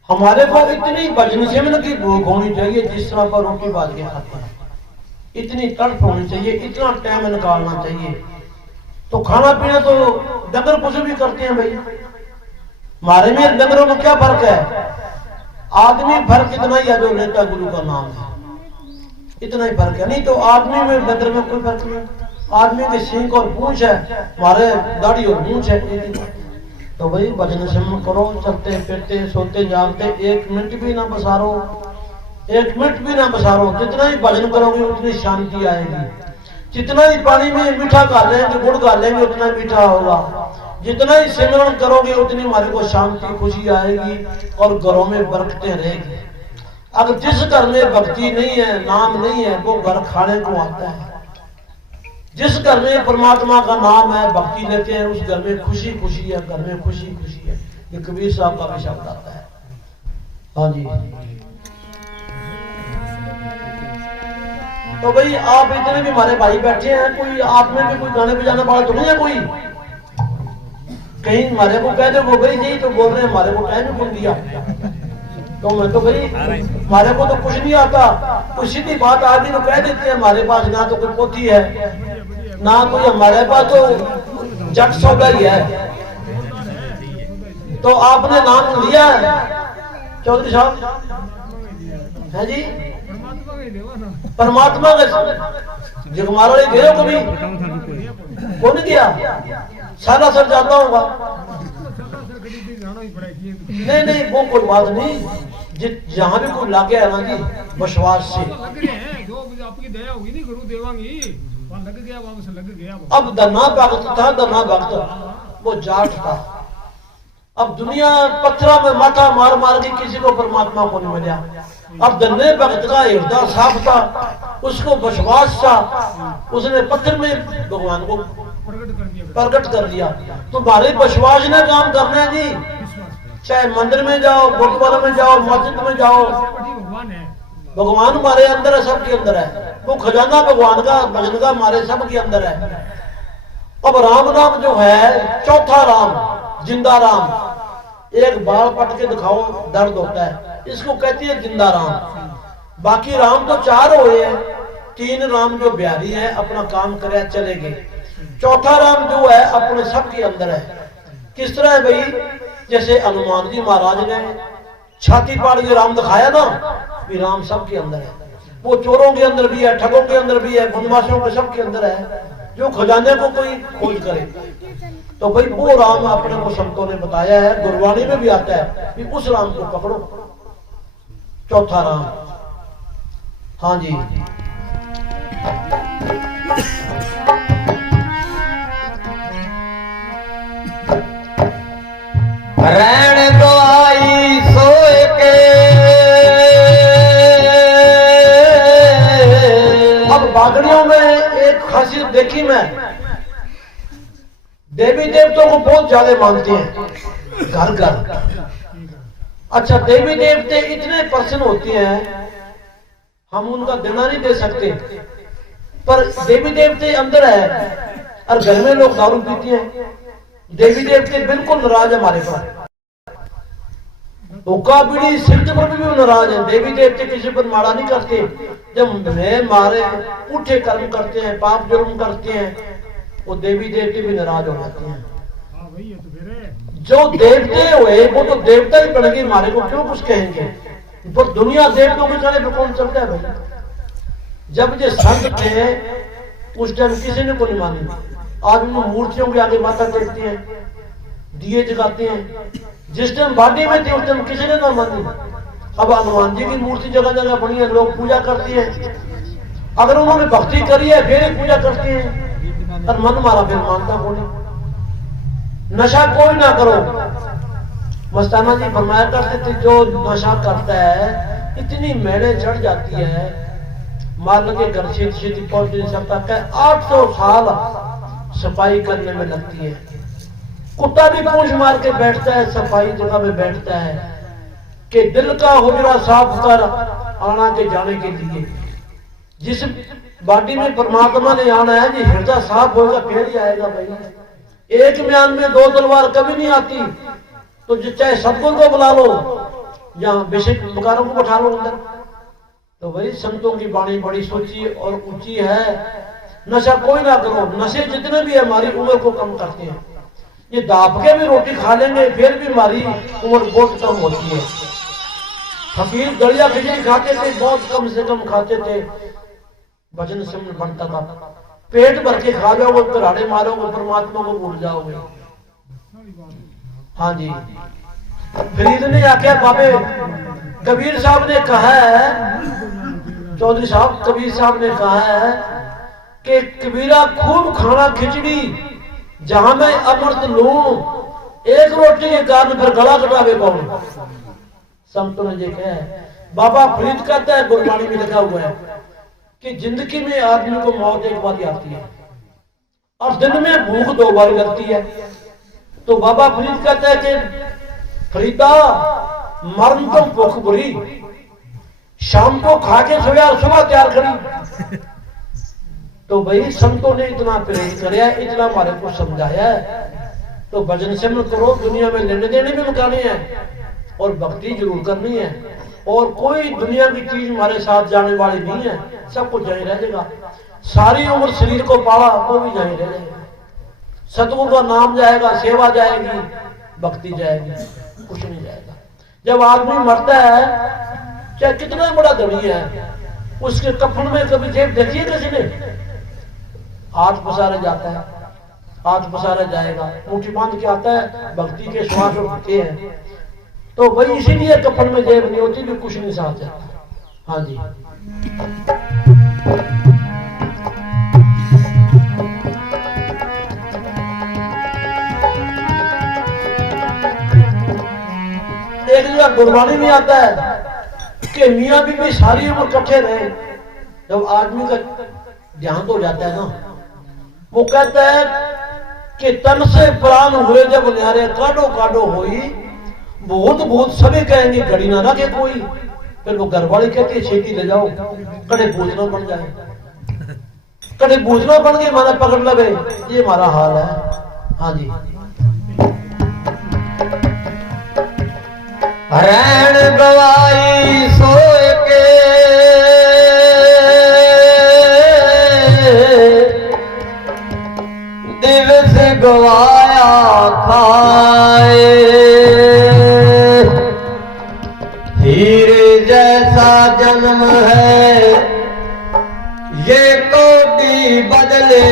हमारे को इतनी बजनसिमन की भूख होनी चाहिए जिस तरह पर रोटी बाज के खाते हैं। इतनी तड़प होनी चाहिए, इतना टाइम निकालना चाहिए। तो खाना पीना तो डंगर पशु भी करते हैं भाई। हमारे में डंगरों में क्या फर्क है? आदमी फर्क इतना ही है जो लेता गुरु का नाम है, इतना ही फर्क है। नहीं तो आदमी में डंगर में कोई फर्क नहीं। आदमी के सींग और पूंछ है, हमारे दाढ़ी और मूंछ है। तो भाई भजन सिमरन करो, चलते फिरते सोते जागते 1 मिनट भी ना बसारो, 1 मिनट भी ना बसारो। जितना ही भजन करोगे उतनी शांति आएगी। जितना ही पानी में मीठा डाल लेंगे गुड़ डाल लेंगे उतना मीठा होगा। जितना ही सिमरन करोगे उतनी हमारे को शांति खुशी आएगी और घरों में बरकतें रहेगी। अगर जिस घर में भक्ति नहीं है, नाम नहीं है, वो घर खाने को आता है। जिस घर में परमात्मा का नाम है, भक्ति लेते हैं, उस घर में खुशी खुशी है, घर में खुशी खुशी है। ये कबीर साहब का भी शब्द आता है। हाँ जी। तो भाई आप इतने भी हमारे भाई बैठे हैं, कोई आप में भी कोई गाने बजाने वाला तो नहीं है कोई? कहीं हमारे को कहते वो भाई जी तो बोल रहे हैं हमारे को टाइम कौन दिया। तो मैं तो भाई हमारे को तो कुछ नहीं आता। कोई सीधी बात आदमी तो कह देते हैं हमारे पास ना तो कोई पोथी है ना कोई, हमारे पास तो जट सौदा ही है। तो आपने नाम लिया चौधरी साहब है जी, परमात्मा का जगमारा गए कभी कौन गया? सारा सर जाता होगा। नहीं नहीं वो कोई बात नहीं, जहां भी कोई लागे है ना जी विश्वास से लग रहे हैं जो आपकी दया होगी नहीं गुरु देवांगी वहां लग गया वहां से लग गया अब दना भक्त था, दना भक्त वो जाट था। अब दुनिया पत्थरा में माथा मार मार के किसी को परमात्मा को नहीं मिला। अब दन्ने भक्त का हृदय साफ था, उसको विश्वास था, उसने पत्थर में भगवान को प्रकट कर दिया। तुम्हारे विश्वास ने काम करना है जी, चाहे मंदिर में जाओ, गुरुद्वारा में जाओ, मस्जिद में जाओ, भगवान हमारे अंदर है, सबके अंदर है। वो खजाना भगवान का भजन का हमारे सबके अंदर है। अब राम नाम जो है चौथा राम, जिंदा राम। एक बाल पट के दिखाओ दर्द होता है, इसको कहती है जिंदा राम। बाकी राम तो चार हुए हैं, तीन राम जो बिहारी है अपना काम करे चले गए, चौथा राम जो है अपने सबके अंदर है। किस तरह है भाई? जैसे हनुमान जी महाराज ने छाती पाड़ के राम दिखाया ना, भी राम सबके अंदर है। वो चोरों के अंदर भी है, ठगों के अंदर भी है, बदमाशों के सबके अंदर है। जो खजाने को कोई खोज करे तो भाई वो राम अपने को संतों ने बताया है, गुरबाणी में भी आता है कि उस राम को पकड़ो, चौथा राम। हाँ जी, रैण दो आई सोए के। अब बागड़ियों में एक खासियत देखी मैं, देवी देवताओं को बहुत ज्यादा मानते हैं घर घर। अच्छा, देवी देवते इतने प्रसन्न होते हैं हम उनका देना नहीं दे सकते, पर देवी देवते अंदर है और घर में लोग दारू पीते हैं। देवी देवते बिल्कुल नाराज है हमारे पर, हुक्का बीड़ी सिगरेट पर भी नाराज है। देवी देवते किसी पर माड़ा नहीं करते। जब वे मारे उठे कर्म करते हैं, पाप जुर्म करते हैं, वो देवी देवते भी नाराज हो जाते हैं। जो देवते हुए वो तो देवता ही बनेंगे, हमारे को क्यों कुछ कहेंगे? पर दुनिया देवताओं के चले पे कौन चलता है भाई? जब ये संत थे उस टाइम किसी ने को नहीं मानी। आज वो मूर्तियों के आगे माथा टेकती हैं, दिए जगाते हैं। जिस टाइम बाडी में थी उस टाइम किसी ने ना मानी। अब हनुमान जी की मूर्ति जगह जगह बनी है, लोग पूजा करती है। अगर उन्होंने भक्ति करी है फिर पूजा करती है, और मन मारा फिर मानता को नहीं। नशा कोई ना करो, मस्ताना जी फरमाया करते थे जो नशा करता है इतनी मेड़े चढ़ जाती है, मान लगे घर से पहुंच नहीं सकता। 800 साल सफाई करने में लगती है। कुत्ता भी पूंछ मार के बैठता है सफाई जगह में बैठता है कि दिल का हुजरा साफ कर आना के जाने के लिए। जिस बाडी में परमात्मा ने आना है, जी हृदय साफ होगा फिर ही आएगा भाई। एक म्यान में दो तलवार कभी नहीं आती। तो चाहे सतगुरु को बुला लो या बेशक मुकारों को बैठा लो अंदर। तो भाई संतों की वाणी बड़ी सोची और ऊंची है। नशा कोई ना करो, नशे जितने भी हमारी उम्र को कम करते हैं। ये दाप के भी रोटी खा लेंगे फिर भी हमारी उम्र बहुत कम होती है। फकीर दलिया खिचड़ी खाते थे, बहुत कम से कम खाते थे, वजन से बनता था। पेट भर के खा जाओगे, कराड़े मारोगे, परमात्मा को भूल जाओगे। हाँ जी, फरीद ने आख्या बाबे कबीर साहब ने कहा है, चौधरी साहब कबीर साहब ने कहा है कि कबीरा खूब खाना खिचड़ी, जहां में अमृत लूं, एक रोटी के कारण फिर गला कटावे कौन? संतों ने ये कहा है। बाबा फरीद कहता है, गुरबाणी में लिखा हुआ है कि जिंदगी में आदमी को मौत एक बार आती है और दिन में भूख 2 बार लगती है। तो बाबा फरीद कहता है कि फरीदा मरण तो भूख बुरी, शाम को खा के सोया सुबह तैयार करी। तो भाई संतों ने इतना प्रेरित कराया, इतना हमारे को समझाया है। तो भजन सिमरन करो, दुनिया में लेने देने भी मुकाने हैं और भक्ति जरूर करनी है। और कोई दुनिया की चीज हमारे साथ जाने वाली नहीं है, सब कुछ यहीं रह जाएगा। सारी उम्र शरीर को पाला वो भी यहीं रह जाएगा। सतगुरु का नाम जाएगा, सेवा जाएगी, भक्ति जाएगी, कुछ नहीं जाएगा। जब आदमी मरता है, चाहे कितना बड़ा धनी है, उसके कफन में कभी जेब देखिए किसी ने? हाथ पसारा जाता है, हाथ पसारा जाएगा, मुट्ठी बांध के आता है, भक्ति के श्वास उठते हैं। तो भाई इसीलिए कफन में जेब नहीं होती, भी कुछ नहीं साथ जाता। हाँ जी। एक जगह गुरबानी में आता है कि मियाँ बीवी सारी उम्र इकट्ठे रहे। जब आदमी का देहांत हो जाता है ना, वो कहता है कि तन से प्राण हुए जब न्यारे काडो काडो होई, बहुत बहुत सभी कहेंगे घड़ी ना रखे कोई। फिर वो घरवाली कहती है छेती ले जाओ, कड़े बूझना बन जाए, कड़े बूझना बन गए माना पकड़ लगे। ये हमारा हाल है। हाँ जी। रैन गवाई सोए के दिवस गवाया खाए, हीरे जैसा जन्म है ये कोडी बदले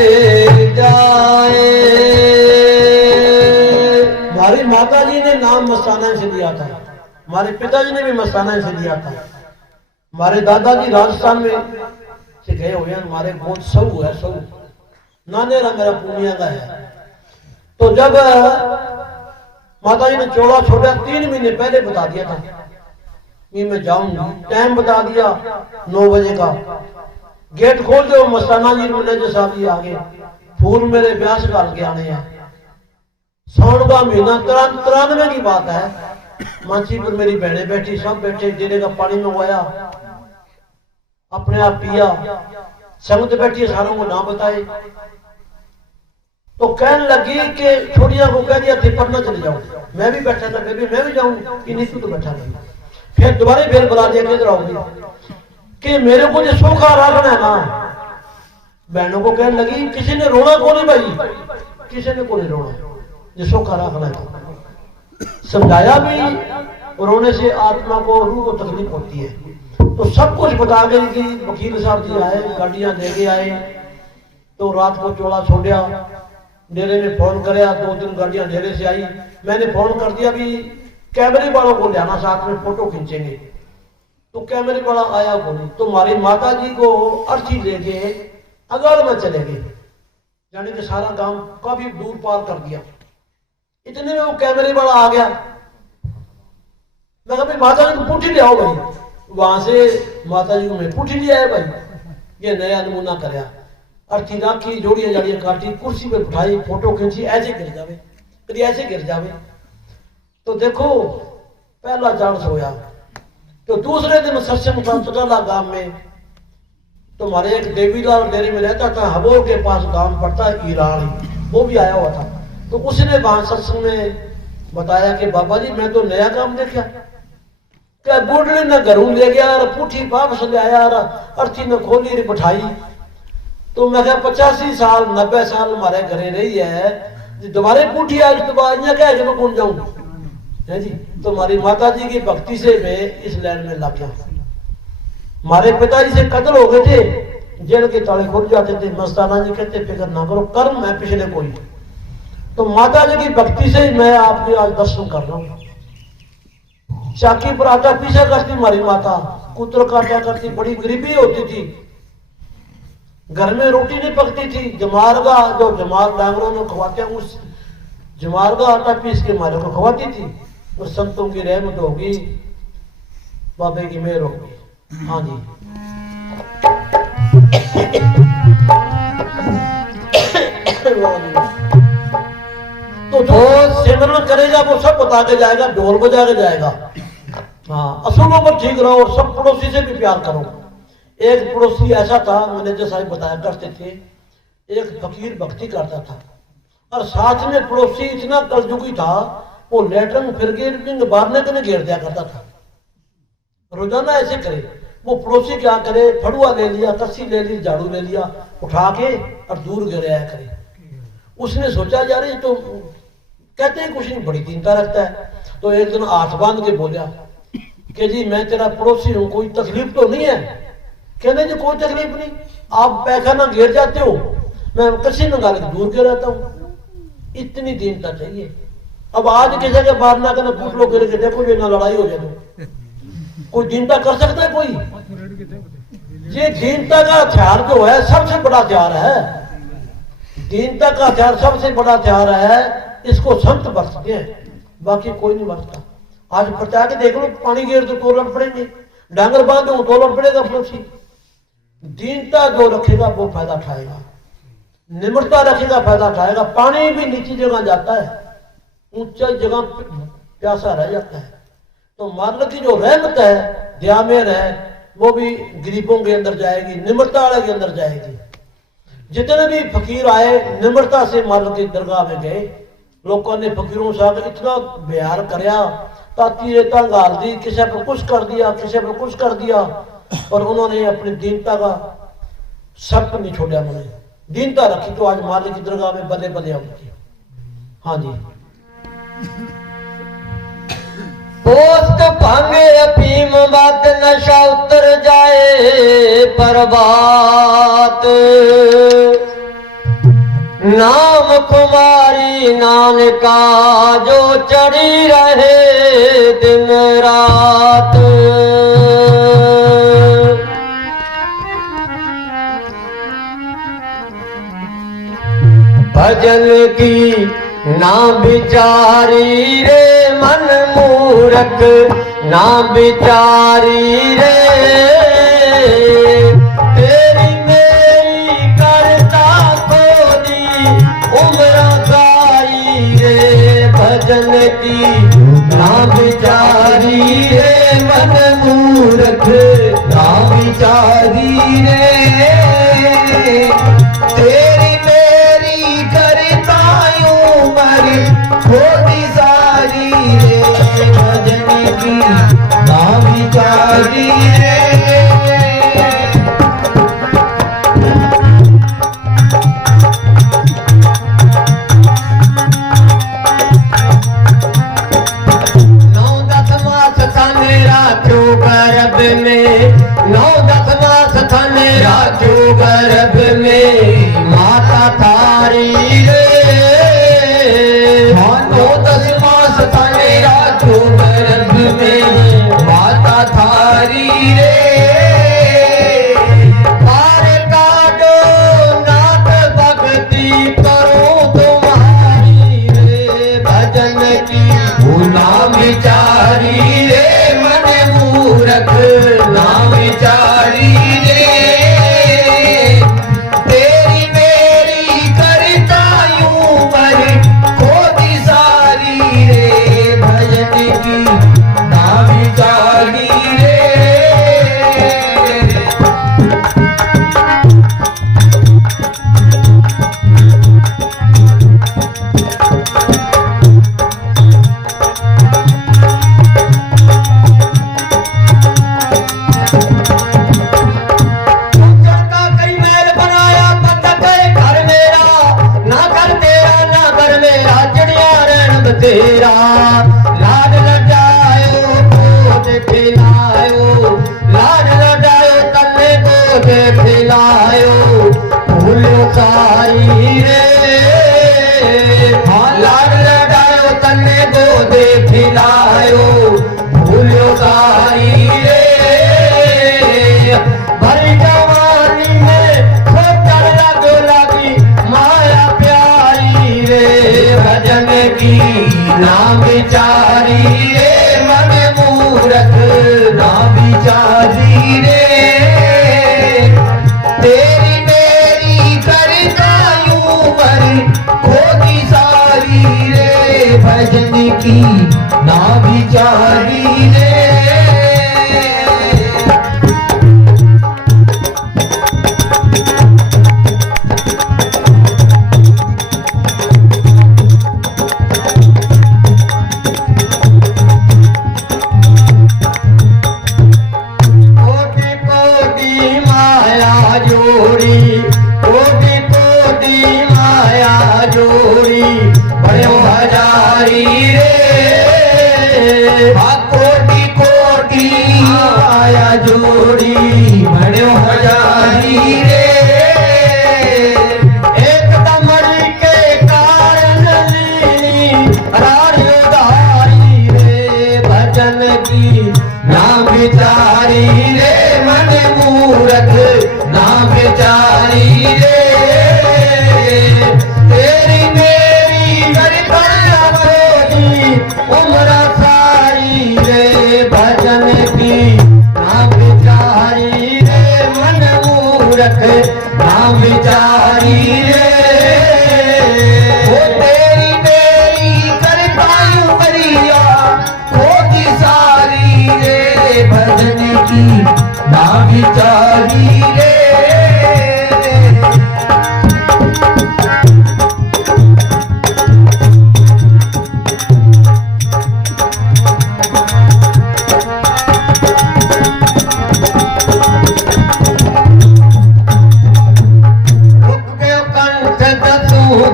जाए। हमारी माता जी ने नाम मस्ताना से दिया था, हमारे पिताजी ने भी मस्ताना से दिया था। हमारे दादाजी राजस्थान में से गए हुए हैं। हमारे बहुत सऊ है, सऊ नानेरा मेरा पूर्णिया का है। तो जब माता जी ने चोला छोड़ा 3 महीने पहले बता दिया था कि मैं जाऊंगी। टाइम बता दिया 9 बजे का। गेट खोल दो, मस्ताना जी मैनेजर साहब जी आगे, फूल मेरे ब्याह से डाल के आने हैं। साउन का महीना 93 की बात है। माची पर मेरी बहनें बैठी, सब बैठे, डेरे का पानी मंगवाया, अपने आप पिया, संगत बैठी है, सारों को ना बताए। तो कहने लगी कि छोड़िया को कह दिया थे पढ़ना चले जाओ। मैं भी बैठा था, मैं भी जाऊं कि नहीं, तू तो बैठा नहीं। फिर दोबारा फिर बुला दिया किधर आओगी कि मेरे को जो सूखा रखना है ना। बहनों को कहने लगी किसी ने रोना को नहीं भाई, किसी ने को नहीं रोना, जो सूखा रखना है। समझाया भी, रोने से आत्मा को, रूह को तकलीफ होती है। तो सब कुछ बता गई कि वकील साहब जी आए, गाड़ियां लेके आए। तो रात को चोला छोड़ा, डेरे में फोन कराया, 2-3 गाड़ियां डेरे से आई। मैंने फोन कर दिया भी कैमरे वालों को जाना, साथ में फोटो खींचेंगे। तो कैमरे वाला आया को नहीं। तो हमारी माता जी को अर्थी लेके अगाड़ में चले गए, यानी कि सारा गांव काफी दूर पार कर दिया। इतने में वो कैमरे वाला आ गया। मैं कहा माता जी को पुठी ले आओ भाई। वहां से माता जी को मैं पुठी ले आया भाई। ये नया नमूना कराया, अर्थी राखी, जोड़ियां जाड़ियां काटी, कुर्सी पे बिठाई, फोटो खींची, ऐसे गिर जावे, कभी ऐसे गिर जावे। तो देखो पहला चांस होया। तो दूसरे दिन सत्संग था चटाला गांव में। तो हमारे एक देवीलाल डेरे में रहता था, हबोर के पास गांव पड़ता है ईरानी, वो भी आया हुआ था। तो उसने वहां सत्संग में बताया कि बाबा जी मैं तो नया काम देखा, क्या बुढ़े ने घरों ले गया और पुठी वापस ले आया और अर्थी ने खोली बिठाई। तो मैं क्या 85 साल 90 साल हमारे घरे रही है, दोबारा पुठी आज तो क्या है मैं कौन जाऊं है जी। तो हमारी माता जी की भक्ति से मैं इस लाइन में लग गया। हमारे पिताजी से कत्ल हो गए थे, जेल के ताले खुल जाते थे। मस्ताना जी कहते फिक्र ना करो, कर्म है पिछले कोई। तो माता जी की भक्ति से मैं आपके आज दर्शन कर रहा हूँ। चाकी पर आटा पीछा करती हमारी माता, कुतर काटा करती, बड़ी गरीबी होती थी, घर में रोटी नहीं पकती थी। जमारगा जो जमार डांगरों में खवाते हैं, उस जमारगा आटा पीस के हमारे को खवाती थी। उस संतों की रहमत होगी, बाबे की मेहर होगी। हाँ जी। तो जो सिमरन करेगा वो सब बता के जाएगा, ढोल बजा के जाएगा। हाँ, असूलों पर ठीक रहो, सब पड़ोसी से भी प्यार करो। एक पड़ोसी ऐसा था, मैनेजर साहब बताया करते थे, एक फकीर भक्ति करता था और साथ में पड़ोसी इतना कलजुगी था, वो लेटरिन फिर के बारने के घेर दिया करता था। रोजाना ऐसे करे। वो पड़ोसी क्या करे, फड़ुआ ले लिया, कस्सी ले ली, झाड़ू ले लिया, उठा के और दूर गिराया करे। उसने सोचा यार ये तो कहते हैं कुछ नहीं, बड़ी चिंता रखता है। तो एक दिन हाथ बांध के बोला कि जी मैं तेरा पड़ोसी हूं, कोई तकलीफ तो नहीं है? कहने जी कोई तकलीफ नहीं, आप पैखाना घेर जाते हो, मैं कसी निकाल के दूर के रहता हूं। इतनी दीनता चाहिए। अब आज किसी के मारना करना पूछ लो फिर के देखो ना लड़ाई हो जाए तो कोई दीनता कर सकता है कोई? ये दीनता का हथियार जो है सबसे बड़ा हथियार है। दीनता का हथियार सबसे बड़ा हथियार है। इसको संत बरतते हैं, बाकी कोई नहीं बरतता। आज बचा के देख लो, पानी गिर तो तोलन पड़ेंगे, डांगर बांध दो तोलन पड़ेगा पड़ोसी। दीनता जो रखेगा वो फायदा उठाएगा, निम्रता रखेगा फायदा उठाएगा। पानी भी नीची जगह जाता है, ऊंचा जगह प्यासा रह जाता है। तो मालिक की जो रहमत है, दयामेर है, वो भी गरीबों के अंदर जाएगी, निम्रता वाले के अंदर जाएगी। जितने भी फकीर आए निम्रता से मालिक की दरगाह में गए। लोगों ने फकीरों से इतना बिहार करया, ताती रेता गाल दी, किसी पर कुछ कर दिया, किसी पर कुछ कर दिया, और उन्होंने अपनी दीनता का शब्द नहीं छोड़ा। उन्होंने दीनता रखी तो आज मालिक की दरगाह में बल्ले बल्ले होती। हाँ जी। पोस्त भांगे अफीम बात नशा उतर जाए पर बात नाम कुमारी नानका जो चढ़ी रहे दिन रात। भजन की ना बिचारी रे मन मूरख ना बिचारी रे, तेरी मेरी करता खोदी उम्र गाई रे। भजन की ना बिचारी रे मन मूरख ना बिचारी रे, तेरी मेरी करता उम्र खोदी सारी रे। भजन की ना बिचारी रे। नौ दस मास थाने राखो गर्भ में, नौ दस मास थाने राखो गर्भ में माता थारी रे। नौ दस मास थाने राखो गर्भ में माता थारी रे। पार काटो नाथ भक्ति करो तुम्हारी रे। भजन की ना विचारी रे मन मूरख ना विचारी रे, तेरी मेरी करता यूं पर खोदी सारी रे। भजन की ना विचारी रे। तेरा लाड लडायो गोद खिलायो, लाड लडायो तन्ने गोद खिलायो, भूलो सारी रे। हाँ लाड लडायो तन्ने गोद खिलायो, भूलो सारी रे। भरी जवानी में सोचल लगो लगी माया प्यारी रे। भजन की ना बिचारी रे मन मूरख ना बिचारी रे, तेरी मेरी करता यूं पर खोदी सारी रे। भजन की ना बिचारी रे। कोटि ना विचारी रे वो तेरी मेरी करता यूं करिया खोती सारी रे भजन की ना विचारी रे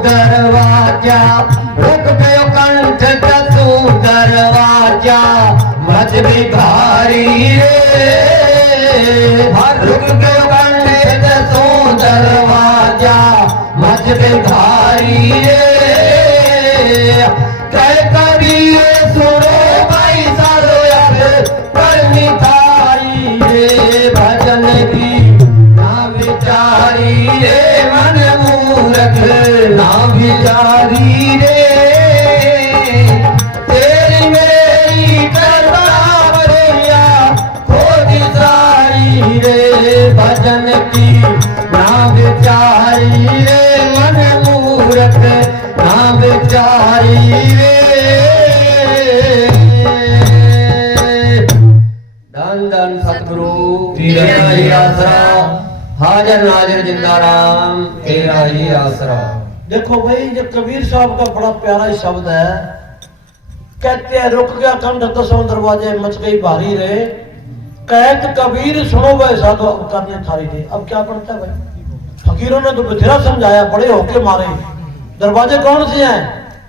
दरवाजा रुक गयो कंठ दसू दरवाजा मज भिखारी रे रुक गयो कंठ दसू दरवाजा मज भिखारी रे कह कबीर सुनो भाई सारो अब करनी थारी रे भजन की ना विचारी रे मन मूर्ख ना विचारी रे तेरी मेरी करतावरिया खोजी सारी रे भजन की ना विचारी रे मन मूर्ख ना विचारी रे धन धन सतगुरु तेरा ही आसरा हाजर नाजर जिंदा राम तेरा ही आसरा। देखो भाई ये कबीर साहब का बड़ा प्यारा ही शब्द है। कहते हैं रुक गया कंठ दसों दरवाजे मच गई भारी रे कहत कबीर सुनो भाई साधो अब करने थारी रे। अब क्या पढ़ता है भाई फकीरों ने तो बथेरा समझाया बड़े होके मारे। दरवाजे कौन से हैं?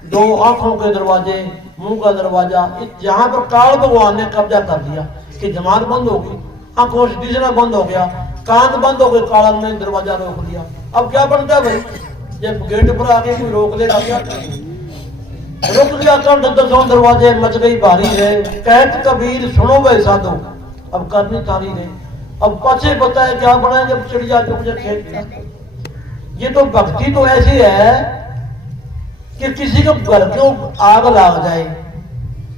दो आंखों के दरवाजे मुंह का दरवाजा। जहां पर काल भगवान ने कब्जा कर दिया कि जमात बंद हो गई आंखों से दिखना बंद हो गया कान बंद हो गए काल ने दरवाजा रोक दिया। अब क्या बनता है भाई जब गेट पर आके कोई रोक लेगा क्या रुक गया कंठ दसों दरवाजे मच गई भारी रे कहत कबीर सुनो भाई साधो अब करनी थारी रे। अब पाछे पता है क्या बना जब चिड़िया चुप जा खेत। ये तो भक्ति तो ऐसी है कि किसी को घर क्यों आग लग जाए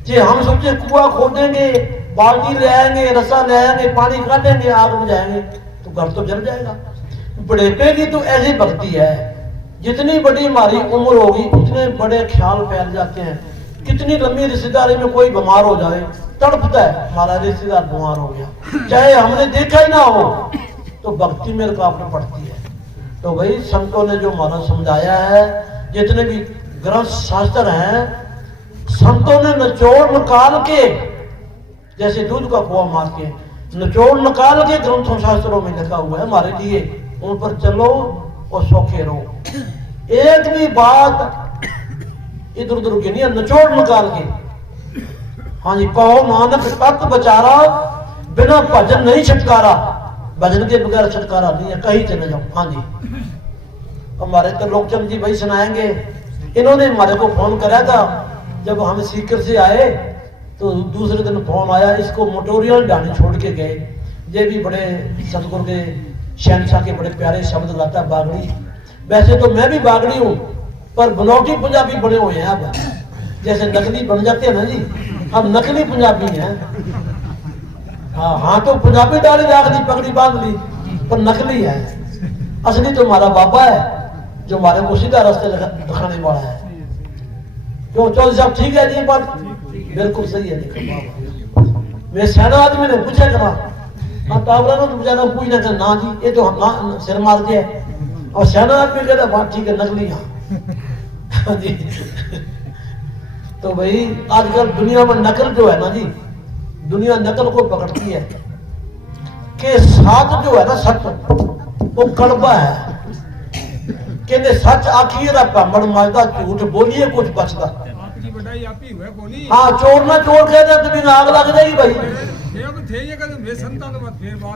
जे हम सोचे कुआं खोदेंगे बाल्टी ले आएंगे रस्सा ले आएंगे पानी काटेंगे आग बुझाएंगे तो घर तो जल जाएगा। बुढ़ेपे की तो ऐसी भक्ति है जितनी बड़ी हमारी उम्र होगी उतने बड़े ख्याल फैल जाते हैं। कितनी लंबी रिश्तेदारी में कोई बीमार हो जाए तड़पता है हमारा रिश्तेदार बीमार हो गया चाहे हमने देखा ही ना हो तो भक्ति मेरे को आपने पड़ती है। तो भाई संतों ने जो हमारा समझाया है जितने भी ग्रंथ शास्त्र हैं संतों ने निचोड़ निकाल के जैसे दूध का कुआं मार के निचोड़ निकाल के ग्रंथों शास्त्रों में लिखा हुआ है हमारे लिए उन पर चलो और सौखे रहो। एक भी बात इधर उधर की नहीं निचोड़ निकाल के। हाँ जी कहो नानक तत् बचारा बिना भजन नहीं छटकारा। भजन के बगैर छटकारा नहीं है कहीं चले जाओ। हाँ जी हमारे तो लोकचंद जी भाई सुनाएंगे। इन्होंने हमारे को फोन कराया था जब हम सीकर से आए तो दूसरे दिन फोन आया इसको मोटोरियल डाने छोड़ के गए। ये भी बड़े सतगुरु के शहनशाह के बड़े प्यारे शब्द गाता बागड़ी। वैसे तो मैं भी बागड़ी हूँ पर बनौटी पंजाबी बने हुए हैं अब जैसे नकली बन जाते हैं ना जी अब नकली पंजाबी हैं। हाँ तो पंजाबी डाली राख दी पगड़ी बांध ली पर नकली है। असली तो हमारा बाबा है जो हमारे को सीधा रास्ते दिखाने वाला है। क्यों चौधरी साहब ठीक है जी बात बिल्कुल सही है। देखो मैं सियाना आदमी ने पूछा करा हाँ टावरा ना तो बेचारा पूछना कर ना जी ये तो हम सिर मार दिया और सियाना आदमी कहता बात ठीक है नकली हाँ जी। तो भाई आजकल दुनिया में नकल जो है ना जी दुनिया नकल को पकड़ती है कि साथ जो है ना सच वो कड़वा है कहते सच आखिए पामड़ मारदा झूठ बोलिए कुछ बचता। आपकी बढ़ाई आप ही हुआ कोनी। हाँ चोर ना चोर कहते तो बिना आग लग जाएगी भाई।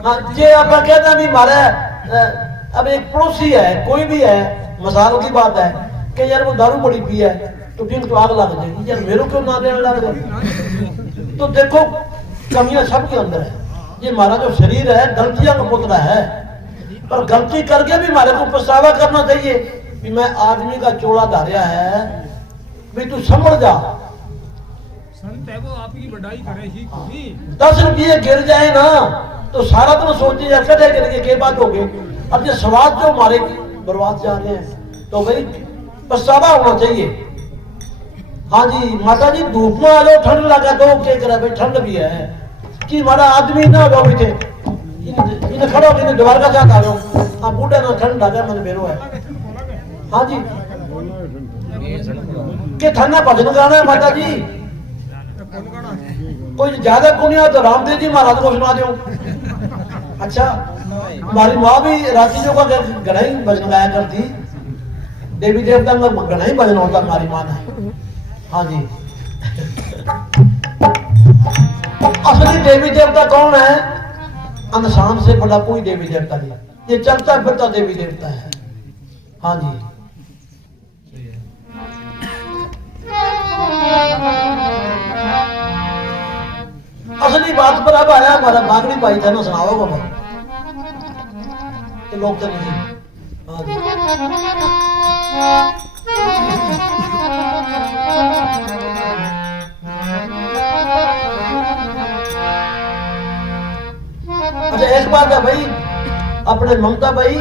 हाँ ये आप कहते भी हमारे अब एक पड़ोसी है कोई भी है मसाल की बात है कि यार वो दारू बड़ी पी है तो फिर तो आग लग जाएगी यार मेरे क्यों ना देने लग जाए। तो देखो कमियां सबके अंदर है। ये हमारा जो शरीर है गलतियां का पुतला है पर गलती करके भी हमारे को पछतावा करना चाहिए कि मैं आदमी का चोला धारिया है भी तू समझ जा। संत है वो आपकी बढ़ाई करे ही कोनी। 10 रुपये गिर जाए ना तो सारा दिन सोची जा कदे गिर के बात हो गई अब ये स्वाद जो हमारे बर्बाद जा रहे हैं तो भाई पछतावा होना चाहिए। हाँ जी माता जी धूप में आ जाओ, ठंड लगा तो क्या करा भाई, ठंड भी है कि हमारा आदमी ना हो थे इन खड़ो इन द्वारका जाता आ जाओ, हाँ बूढ़े ना ठंड लगा मैंने बेरो है। हाँ जी के थाना भजन गाना है माता जी, कोई ज्यादा पुण्य तो रामदेव जी महाराज को सुना दो। अच्छा हमारी माँ भी रात्रियों का घना ही भजन गाया करती, देवी देवता का घना ही भजन होता हमारी माँ ने। हाँ जी असली देवी देवता कौन है? इंसान से बड़ा कोई देवी देवता नहीं, ये चलता फिरता देवी देवता है। हाँ जी असली बात पर अब आया हमारा बागड़ी भाई था ना, सुनाओ को भाई तो लोग तो नहीं। हाँ जी अच्छा एक बात है भाई, अपने ममता भाई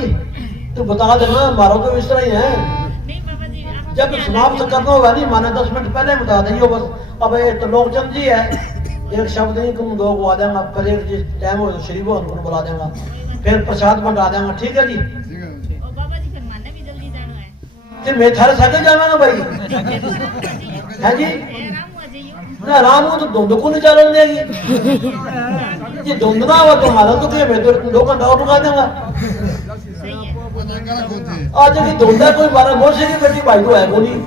तू बता देना, हमारा तो इस तरह ही है जब समाप्त करना होगा नहीं माने 10 मिनट पहले बता देंगे बस। अब ये तो लोकचंद जी है, एक शब्द नहीं तुम दो को आ जाएगा, फिर एक जिस टाइम हो तो श्री भगवान को बुला देगा, फिर प्रसाद बंटा देगा। ठीक है जी फिर मैं थारे साथ जाना ना भाई है जी ना, राम हो तो धुंध को नहीं चलन देगी, ये धुंध ना हो तो हमारा तो क्या, मैं तो 2 घंटा और रुका देगा। आज की धुंध है कोई हमारा मौसी की बेटी भाई को है को नहीं,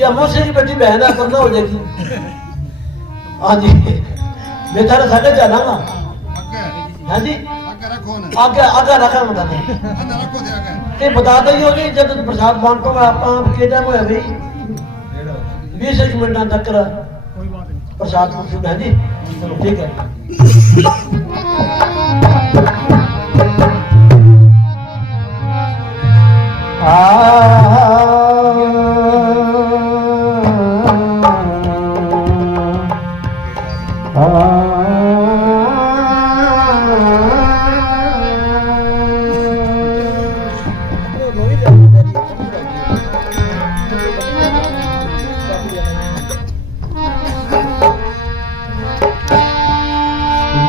या मौसी की बेटी बहन है पर ना हो जाएगी। हाँ जी मैं थारे साथ जाना। हाँ जी आगे आगे रखा बता ये बता दो जी जब प्रसाद बांटो आप के टाइम है भाई 20 मिनट तक प्रसाद को सुना जी। चलो ठीक है।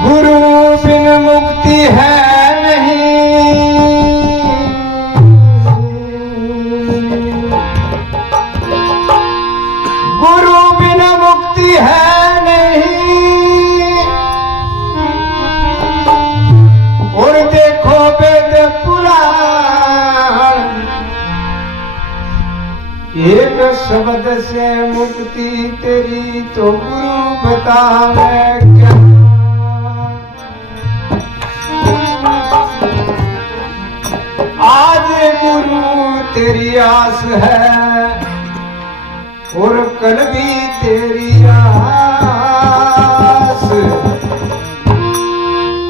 गुरु बिन मुक्ति है नहीं, गुरु बिन मुक्ति है नहीं। और देखो वेद पुराण, एक शब्द से मुक्ति तेरी तो गुरु बतावे क्या। आज गुरु तेरी आस है और कल भी तेरी आस,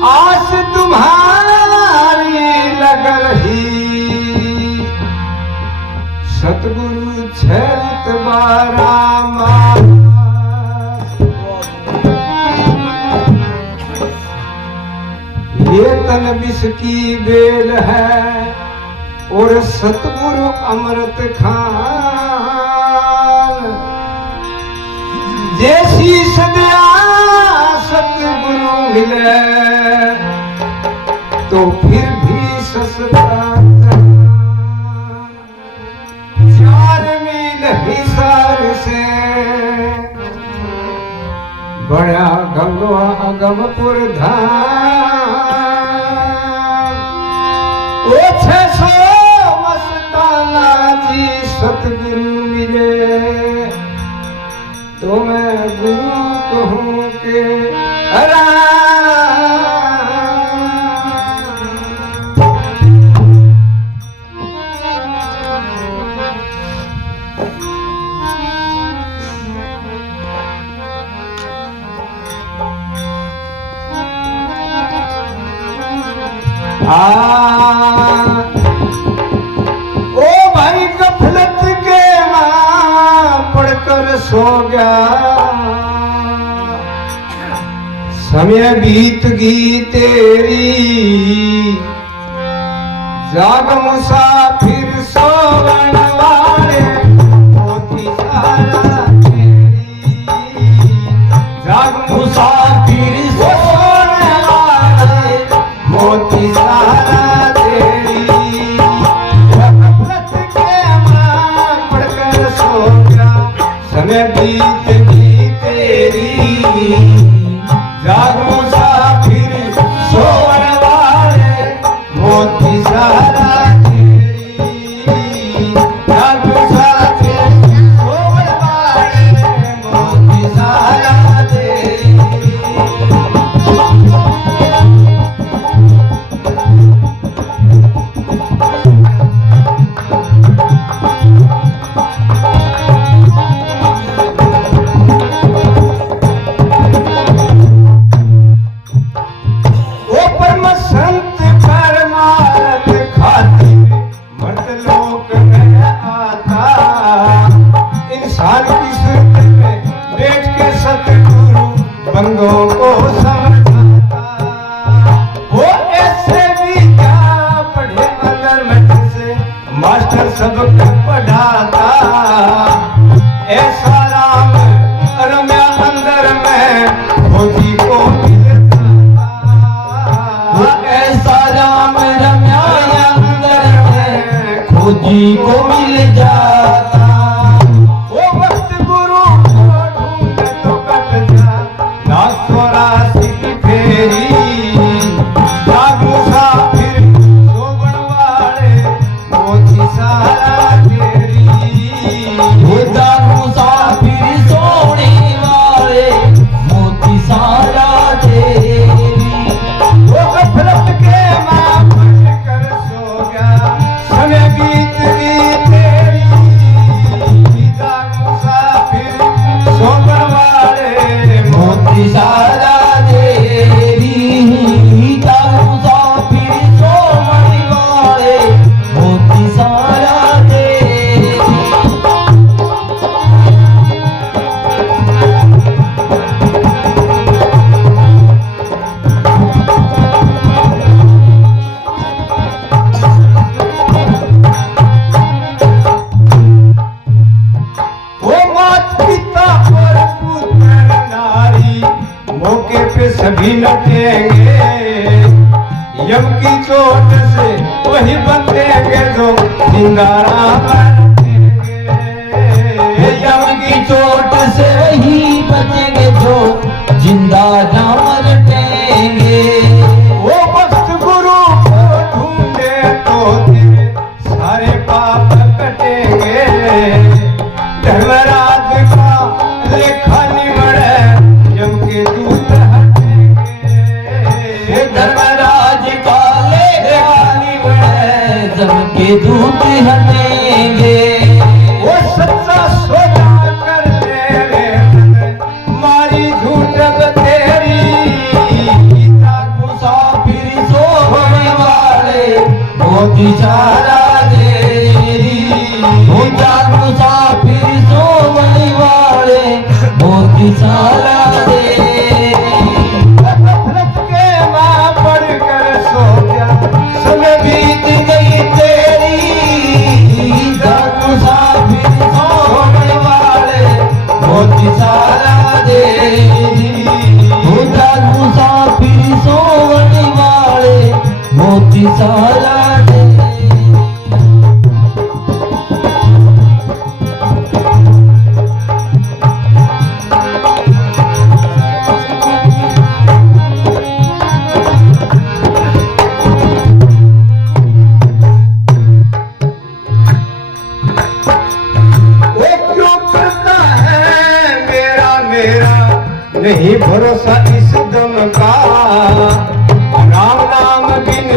आस तुम्हारी लग रही। सतगुरु छत बारा ये तन विष की बेल है और सतगुरु अमृत खान। जैसी सदया सतगुरु मिले तो फिर भी सस्ता 4 मील हिसार से बड़ा गंगवा अगमपुर धाम। 600 मस्ताना जी सतगुरु मिले तो मैं गुरु कहूँ के ओ भाई गफलत के मां पढ़कर सो गया। समय बीत गई तेरी जाग मुसाफिर सोवन वाले मोती सारा तेरी जाग मुसाफिर सोवन वाले मोती सारा तेरी गफलत के मां पड़कर सो गया समय बीत गई तेरी जाग मुसाफिर सोवन वाले मोती सारा तेरी जाग मुसाफिर सोवन वाले मोती सारा तेरी ओ परम संत परमार्थ खातिर मर्द लोक में आता इंसान की सूरत में बैठ के सतगुरु बंदों को समझाता वो ऐसे भी क्या पढ़े अंदर में से मास्टर सबक पढ़ाता ऐसा राम रम्या अंदर में खोजी को मिलता ऐसा राम रम्या अंदर में खोजी को मिल जाता वो वक्त गुरु को ढूंढे तो कट जा लाख चौरासी की फेरी जाग मुसाफिर सोवन वाले मोती सारा तेरी खुदा मुसाफिर सोने वाले मोती सारा तेरी वो गफलत के मां कर सो गया समय बीत गई तेरी जाग मुसाफिर सोवन वाले मोती सारा तेरी जाग मुसाफिर सोने वाले मोती सारा तेरी वो मात पिता और पुत्र नारी मौके पे सभी लटेंगे यम की चोट से वही बंधेंगे जो जिंदारा बनेंगे यम की चोट से ही बचेंगे जो जिंदा जाम रटेंगे वो वक्त गुरु को ढूंढे तो तेरे सारे पाप कटेंगे धर्मराज का लेखा निमड़े यम के दूत हटेंगे धर्मराज का लेखा निवड़े जम के दूत हटेंगे वो सच्चा सौदा कर तेरे मारी झूठ तेरी जाग मुसाफिर सोने वाले मोती सारा तेरी जाग मुसाफिर सोने वाले मोती सारा तेरी गफलत के मां पढ़कर सो गया समय बीत गई तेरी जाग मुसाफिर सोने वाले मोती सारा तेरी जाग मुसाफिर सोने वाले मोती सारा तेरी वो क्यों करता है मेरा मेरा नहीं भरोसा इस दम का राम नाम बिन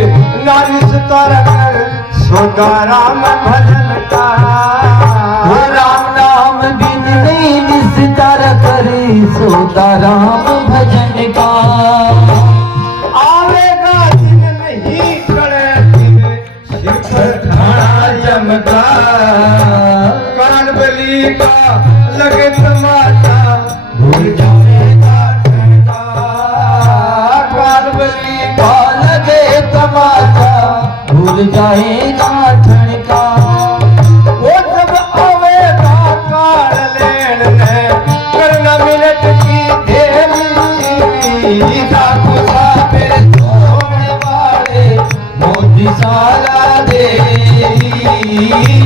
नालिश तर कर सोदा राम भजन का वो राम नाम बिन नहीं निस्तार करे सोता राम भजन का आवेगा दिन नहीं कड़े दिन सिर पर खाना जमका कान बली का लगे तमाचा भूल जाएगा ठंडा कान बली का लगे तमाचा भूल जाएगा ठनका। वो जब आवेगा कार लेन ने करना मिनट की देरी जागो साबिर सोने वाले मोती सारा दे।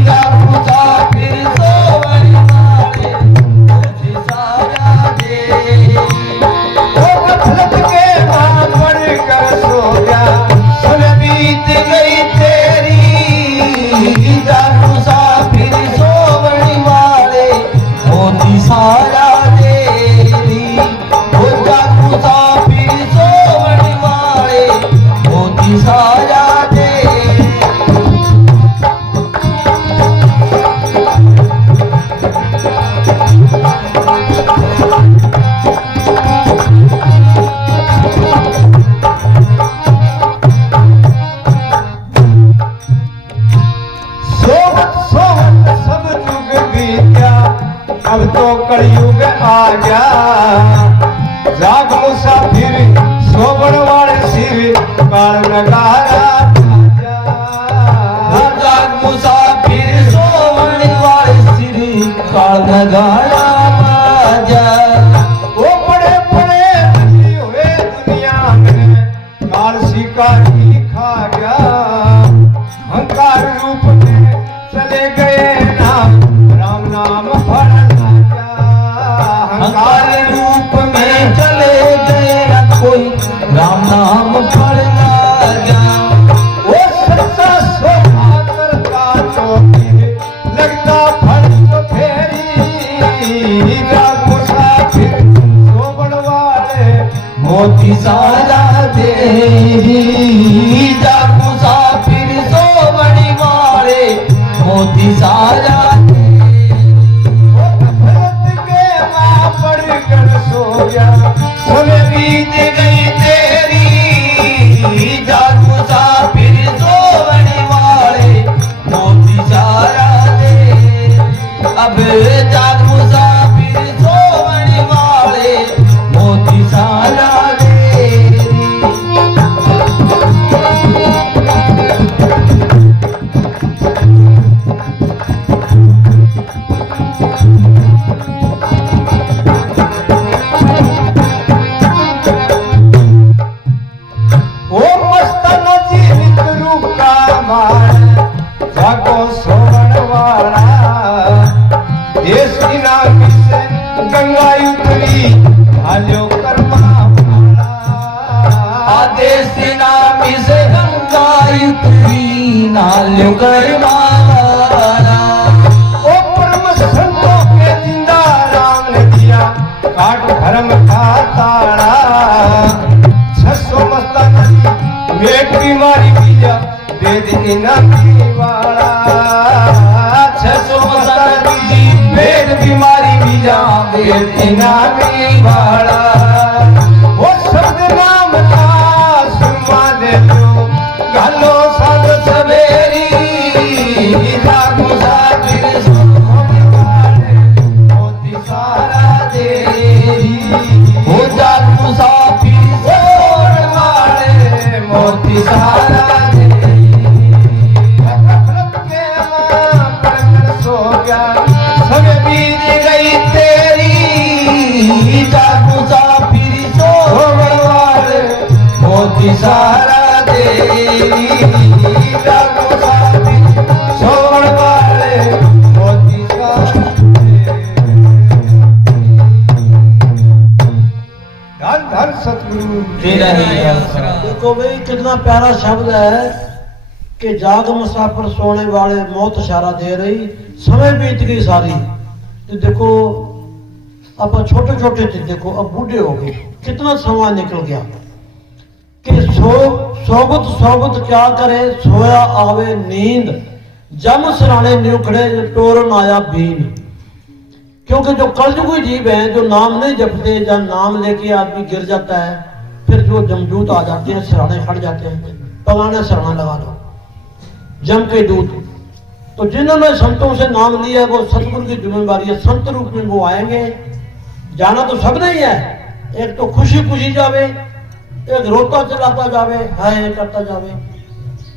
जागो साबिर सोने वाले मोती सारा दे। वो गफलत के मां पड़ कर सो गया सुन बीत गई तेरी। जागो साबिर सोने वाले मोती सारा दे। वो जागो साबिर सोने वाले मोती सारा दे। सोवत सोवत सब युग बीत्या अब तो कलयुग आ गया। जाग मुसाफिर सोवण वाले सिर काल नगारा बाजा। जाग मुसाफिर सोने वाले सिर काल नगारा बाजा। वो बड़े बड़े बची हुए दुनिया में काल शिकारी खा गया। अहंकार रूप में चले गए नाम राम नाम फल लाजा। अहंकार रूप में चले गए न कोई राम नाम फल लाजा। वो सच्चा सोचा करता तो फिर लगता फल तो फेरी। जाग मुसाफिर सोवण वाले मोती सारा दे। जाग मुसाफिर सोवणी वाले मोती सारा दे। वो गफलत के मां पड़ कर सो गया सुन बीत गई तेरी। जाग मुसाफिर सोवणी वाले मोती सारा दे। अब जाग मुसाफिर सोवणी वाले मोती सारा दे। वो मस्ताना जीवित रूप का मार जागो सोवण वाला। देश की नामी से गंगा उतरी हालो कर्मा वाला। आदेश नामी से गंगा उतरी नाल्यो करवाला। वो परम संतों के जिंदा राम ने दिया काट धर्म का ताड़ा। 600 मस्ताना जी वेट बीमारी पीजा वेद इनामी वाला। 600 मस्ताना जी पेट बीमारी बीजा वेद इनामी वाला। वो शब्द नाम का सुरमा दे लो गालो साध सवेरी। जाग मुसाफिर सोवण वाले मोती सारा दे। वो जाग मुसाफिर सोवण वाले मोती सारा दे। गफलत के मां पड़ कर सो गया समय बीत गई तेरी। जाग मुसाफिर सोवण वाले मोती सारा दे। जाग मुसाफिर सोवण वाले मोती सारा धन धन सतगुरु तेरा ही आसरा। देखो भाई कितना प्यारा शब्द है कि जाग मुसाफिर सोने वाले मौत इशारा दे रही। समय बीत गई सारी। तो देखो अब छोटे छोटे थे, देखो अब बूढ़े हो गए, कितना समय निकल गया कि सोबत सोबत क्या करे सोया आवे नींद। जम सराने न्यू खड़े टोरन आया बीन। क्योंकि जो कलयुगी जीव हैं जो नाम नहीं जपते, जब नाम लेके आदमी गिर जाता है, फिर जो जमदूत आ जाते हैं सराने खड़ जाते हैं, पलाने सराना लगा दो जम के दूत। तो जिन्होंने संतों से नाम लिया वो सतगुरु की जिम्मेवारी है। संत रूप में वो आएंगे। जाना तो सब नहीं है, एक तो खुशी खुशी जावे, एक रोता चलाता जावे, हाय करता जावे।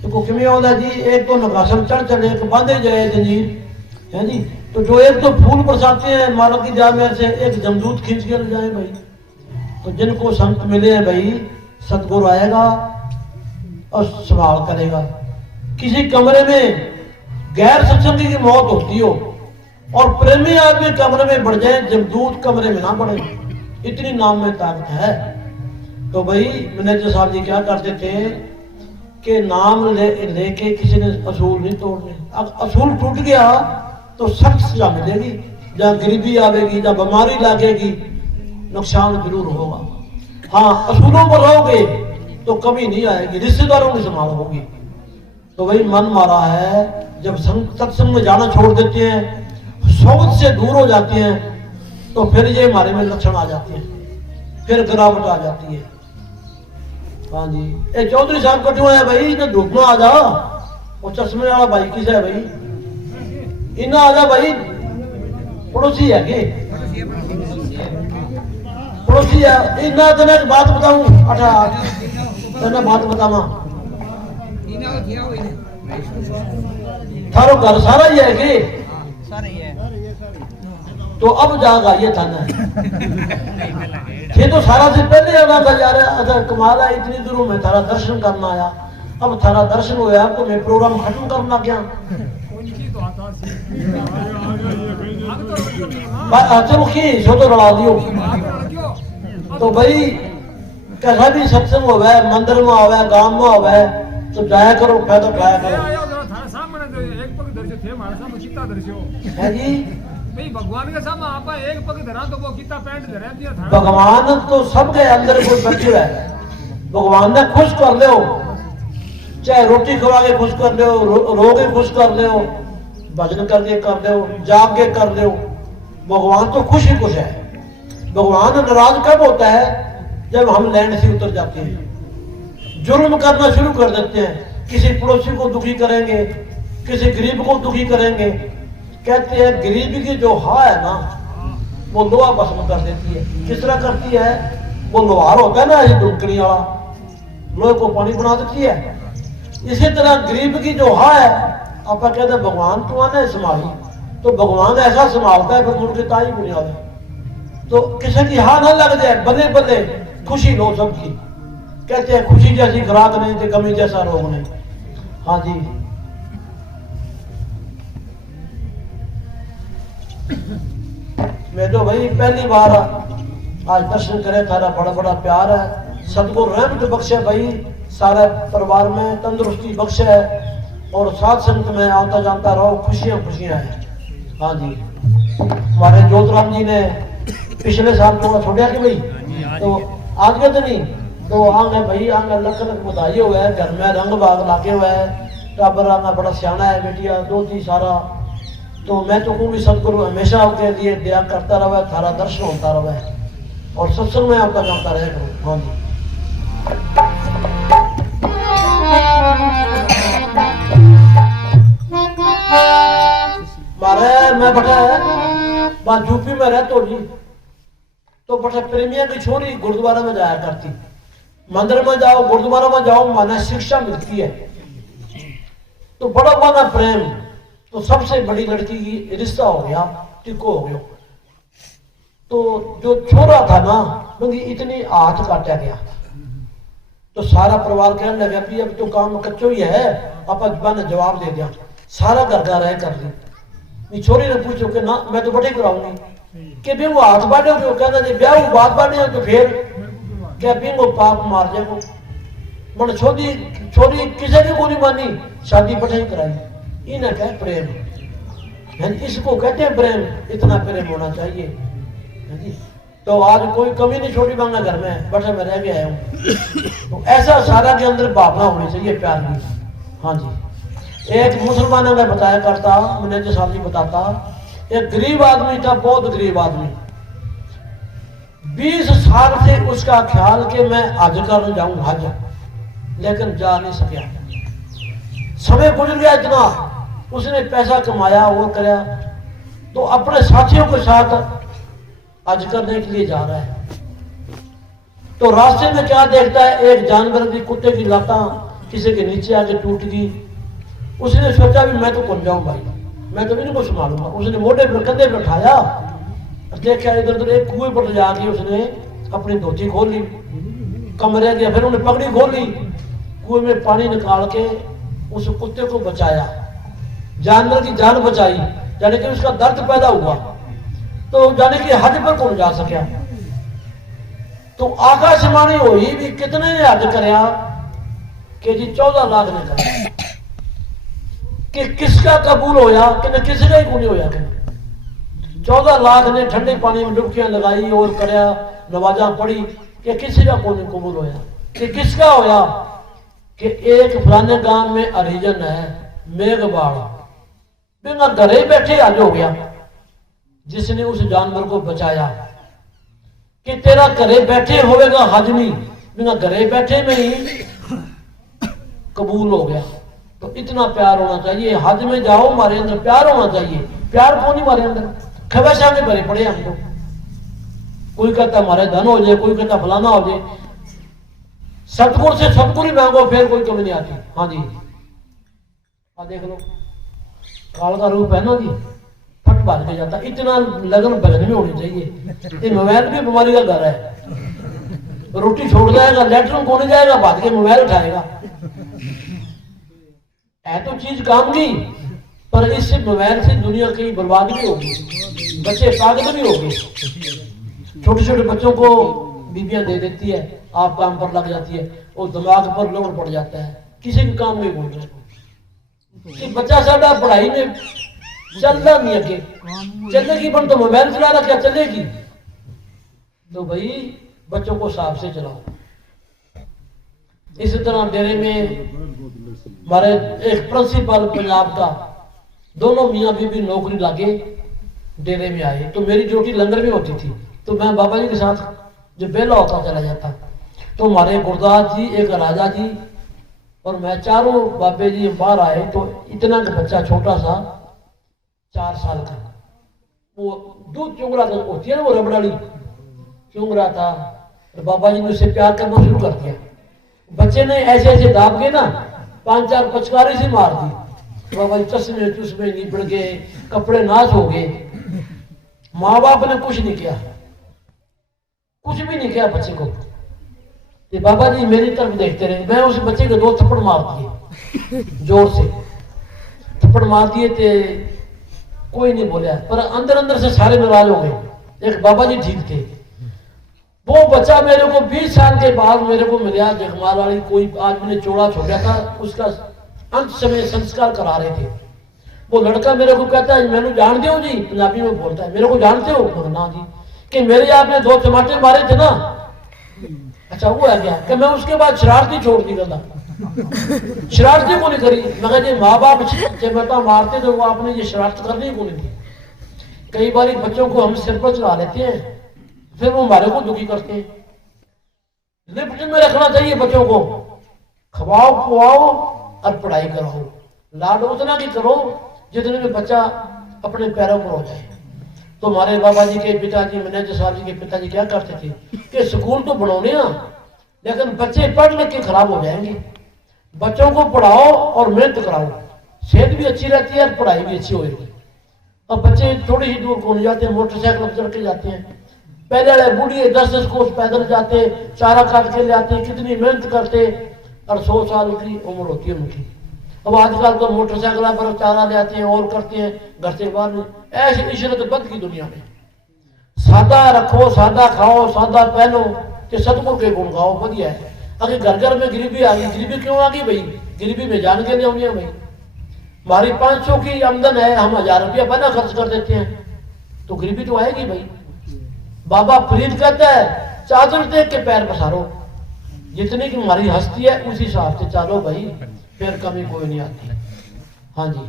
देखो किमें आता जी, एक तो नगासन चढ़ चले, एक बांधे जाए जंजीर है जी। तो जो एक तो फूल बरसाते हैं मालक की जा मेहर से, एक जमदूत खींच के ले जाए भाई। तो जिनको संत मिले हैं भाई, सतगुरु आएगा और संभाल करेगा। किसी कमरे में गैर सत्संगी की मौत होती हो और प्रेमी आदमी कमरे में बढ़ जाए, जमदूत कमरे में ना बढ़े, इतनी नाम में ताकत है। तो भाई मैनेजर साहब जी क्या करते थे कि नाम लेके किसी ने असूल नहीं तोड़ने। अब असूल टूट गया तो सख्त सजा मिलेगी, जहाँ गरीबी आवेगी, जहाँ बीमारी लगेगी, नुकसान जरूर होगा। हाँ, असूलों पर रहोगे तो कमी नहीं आएगी, रिश्तेदारों की संभाल होगी। तो भाई मन मारा है, जब सत्संग में जाना छोड़ देते हैं, सोबत से दूर हो जाते हैं, तो फिर ये हमारे में लक्षण आ जाते हैं, फिर गिरावट आ जाती है। हाँ जी, ये चौधरी साहब कटो है भाई, इन्हें धूप में आ जा। वो चश्मे वाला भाई किस है भाई, इन्हें आ जा भाई, पड़ोसी है के पड़ोसी है। इन्हें तेने एक बात बताऊं, अच्छा तेने बात बतावा, थारो घर सारा ही है के? तो अब जाग आइए थाना ये तो सारा से पहले आना था यार। अच्छा कमाल है, इतनी दूरों में थारा दर्शन करना आया, अब थारा दर्शन होया तो मैं प्रोग्राम खत्म करना क्या? चलो की सो तो लड़ा दियो। तो भाई कैसा भी सत्संग होवे, मंदिर में होवे, गांव में होवे, तो जाया करो, फायदा उठाया करो है जी। भगवान के सामने आप एक पग धरा तो वो कितना पैंट धरा दिया था। भगवान तो सबके अंदर कोई बैठे है, भगवान ने खुश कर दो, चाहे रोटी खवा के खुश कर दो, रो के खुश कर दो, भजन करके कर दो, जाग के कर दो, भगवान तो खुश ही खुश है। भगवान नाराज कब होता है? जब हम लैंड से उतर जाते हैं, जुल्म करना शुरू कर देते हैं, किसी पड़ोसी को दुखी करेंगे, किसी गरीब को दुखी करेंगे। कहते हैं गरीबी की जो हा है ना, वो लोहा भस्म कर देती है। किस तरह करती है? वो लोहार होता है ना ऐसे डुबकनी वाला, लोहे को पानी बना देती है। इसी तरह गरीब की जो हा है, आप कहते हैं भगवान तू आने संभाली, तो भगवान ऐसा संभालता है फिर मुड़ के ताई बुनियाद। तो किसी की हा ना लग जाए, बल्ले बल्ले खुशी लो सबकी। कहते हैं खुशी जैसी खुराक नहीं तो कमी जैसा रोग नहीं। हाँ जी, मैं तो भाई पहली बार आज दर्शन करे, थारा बड़ा बड़ा प्यार है। सतगुरु रहमत बख्शे भाई, सारे परिवार में तंदुरुस्ती बख्शे है और साथ संगत में आता जाता रहो, खुशियां खुशियां हैं। हाँ जी, हमारे ज्योतराम जी ने पिछले साल थोड़ा छोड़ा कि भाई, तो आज के तो नहीं, तो आगे भाई आगे लख लख बधाई हुआ है, घर में रंग बाग लागे हुआ है, टाबर आगे बड़ा सियाना है, बेटिया दो थी सारा। तो मैं तो कहूँगी सतगुरु हमेशा आपके लिए दया करता रहा, थारा दर्शन होता रहा और सत्संग में आपका जाता रहे करो। हाँ जी, मारे मैं बटा यूपी में रहता हूँ जी, तो बटा प्रेमिया की छोरी गुरुद्वारा में जाया करती। मंदिर में जाओ, गुरुद्वारा में जाओ, माना शिक्षा मिलती है, तो बड़ा माना प्रेम। तो सबसे बड़ी लड़की की रिश्ता हो गया, टिको हो गया। तो जो छोरा था ना, मुझे इतनी हाथ काटा गया, तो सारा परिवार कहने लगा कि अब तो काम कच्चो ही है, आप ने जवाब दे दिया, सारा घर का रह कर ली। छोरी ने पूछो कि ना मैं तो बटे कराऊंगी कि भी वो हाथ बांटे हो, कहना जी ब्याह बात बांटे हो तो फिर क्या भी वो पाप मार जाए को। मन छोरी किसी की को नहीं मानी, शादी बटे कराई। इन्हें क्या प्रेम है, इसको कहते हैं प्रेम। इतना प्रेम होना चाहिए जी। तो आज कोई कमी नहीं छोटी मांगा घर में, बटे मैं रह गया हूँ। तो ऐसा सारा के अंदर भावना होनी चाहिए प्यार की। हाँ जी, एक मुसलमानों का बताया करता, मैंने जो साथी बताता, एक गरीब आदमी था, बहुत गरीब आदमी। 20 साल से उसका ख्याल कि मैं हज करने जाऊं, हज, लेकिन जा नहीं सका। समय गुजर गया इतना, उसने पैसा कमाया, वो कराया, तो अपने साथियों के साथ हज करने के लिए जा रहा है। तो रास्ते में क्या देखता है, एक जानवर की कुत्ते की लाता किसी के नीचे आके टूट गई। उसने सोचा भी मैं तो कौन जाऊं भाई, मैं तो इनको संभालूंगा। उसने मोटे पर कंधे पर उठाया, देखा इधर उधर, एक कुएं पर जाके उसने अपनी धोती खोल ली, कमरे गया, फिर उन्हें पगड़ी खोल ली, कुएं में पानी निकाल के उस कुत्ते को बचाया, जानवर की जान बचाई, यानी कि उसका दर्द पैदा हुआ। तो जाने कि हज पर कौन जा सका। तो आकाशवाणी हुई भी कितने ने हज करया कि जी 14 लाख ने कर, कि किसका कबूल होया कि किसी का ही को नहीं होया कि 14 लाख ने ठंडे पानी में डुबकियां लगाई और करया, नमाजा पढ़ी कि किसी का को नहीं कबूल होया। कि किसका होया कि एक फलाने गांव में हरिजन है मेघबाड़, बिना घरे बैठे हज हो गया, जिसने उस जानवर को बचाया। कि तेरा घरे बैठे होएगा हज नहीं, बिना घरे बैठे में ही कबूल हो गया। तो इतना प्यार होना चाहिए, हज में जाओ हमारे अंदर प्यार होना चाहिए। प्यार क्यों नहीं हमारे अंदर, खबैशा में भरे पड़े हमको। कोई कहता हमारे धन हो जाए, कोई कहता फलाना हो जाए। सतगुर से सतगुर ही मांगो, फिर कोई कमी नहीं आती। हाँ जी, देख लो काल का रूप है ना जी, फट भाग के जाता। इतना लगन भजन में होनी चाहिए। ये मोबाइल भी बीमारी का घर है। रोटी छोड़ जाएगा, लेटरिन को नहीं जाएगा, भाग के मोबाइल उठाएगा। है तो चीज काम की, पर इससे मोबाइल से दुनिया की बर्बादी भी होगी, बच्चे पागल भी होंगे। छोटे छोटे बच्चों को बीबियां दे देती है, आप काम पर लग जाती है, और दिमाग पर लोड पड़ जाता है, किसी भी काम में बोल रहे कि बच्चा साडा पढ़ाई में चलता नहीं है, चलेगी बन तो मोबाइल चला रहा, क्या चलेगी। तो भाई बच्चों को साफ से चलाओ। इसी तरह डेरे में हमारे एक प्रिंसिपल पंजाब का, दोनों मियाँ बीबी नौकरी लागे डेरे में आए। तो मेरी ड्यूटी लंगर में होती थी, तो मैं बाबा जी के साथ जब बेला होता चला जाता। तो हमारे गुरदास जी, एक राजा जी और मैं, चारों बाबे जी बाहर आए। तो इतना का बच्चा छोटा सा 4 साल का, वो दूध चुंग रहा था, होती है ना वो रबड़ाड़ी, चुंग रहा था। तो बाबा जी ने उससे प्यार करना शुरू कर दिया। बच्चे ने ऐसे ऐसे दाब के ना 5-4 पचकारी से मार दी। बाबा जी चश्मे चुश्मे निपड़ गए, कपड़े नाश हो गए। माँ बाप ने कुछ नहीं किया, कुछ भी नहीं किया बच्चे को। तो बाबा जी मेरी तरफ देखते रहे। मैं उस बच्चे को 2 थप्पड़ मार दिए, जोर से थप्पड़ मार दिए। थे कोई नहीं बोला, पर अंदर अंदर से सारे नाराज हो गए। एक बाबा जी ठीक थे। वो बच्चा मेरे को 20 साल के बाद मेरे को मिला, जगमाल वाली कोई आदमी ने चोड़ा छोड़ा था, उसका अंत समय संस्कार करा रहे थे। वो लड़का मेरे को कहता है, मैंने जानते हो जी, पंजाबी में बोलता है, मेरे को जानते हो ना जी, कि मेरे आपने 2 टमाटे मारे थे ना। अच्छा वो है क्या, कि मैं उसके बाद शरारती छोड़ दी था, शरारती को नहीं करी। मगर ये माँ बाप चमटा मारते तो वो आपने ये शरारत करनी को नहीं दी। कई बार बच्चों को हम सिर पर चढ़ा लेते हैं, फिर वो हमारे को दुखी करते हैं। लिफ्ट में रखना चाहिए बच्चों को, खवाओ पुआओ और पढ़ाई कराओ। लाड उतना की करो जितने में बच्चा अपने पैरों पर हो जाए। तो हमारे बाबा जी के पिताजी, मैनेजर साहब जी के पिताजी क्या करते थे कि स्कूल तो बनाने ना, लेकिन बच्चे पढ़ लिख के खराब हो जाएंगे। बच्चों को पढ़ाओ और मेहनत कराओ, सेहत भी अच्छी रहती है और पढ़ाई भी अच्छी होगी। अब बच्चे थोड़ी ही दूर को नहीं जाते, मोटरसाइकिल पर चढ़ के जाते हैं। पहले वाले बूढ़ी 10-10 कोस पैदल जाते, चारा काट के ले आते, कितनी मेहनत करते, और 100 साल की उम्र होती है उनकी। अब आजकल तो मोटरसाइकिल पर चारा ले आते हैं और करते हैं, घर से बाहर नहीं। ऐसी इशरत बद की दुनिया में। सादा रखो, सादा खाओ, सादा पहनो, कि सतगुर के गुण गाओ, बढ़िया है। अगर घर घर में गरीबी आ गई, गरीबी क्यों आ गई भाई, गरीबी में जान के नहीं भाई। हमारी 500 की आमदन है, हम 1000 रुपया पहना खर्च कर देते हैं, तो गरीबी तो आएगी भाई। बाबा फरीद कहता है, चादर देख के पैर पसारो, जितनी की हमारी हस्ती है उसी हिसाब से चलो भाई, फिर कमी कोई नहीं आती। हाँ जी,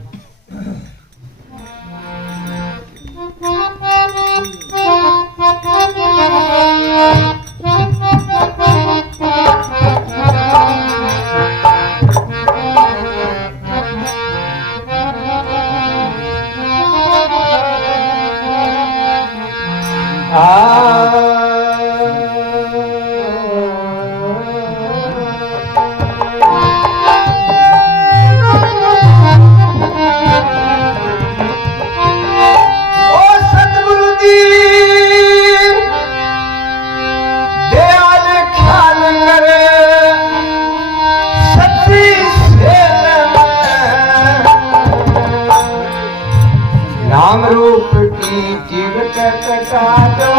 कटा दो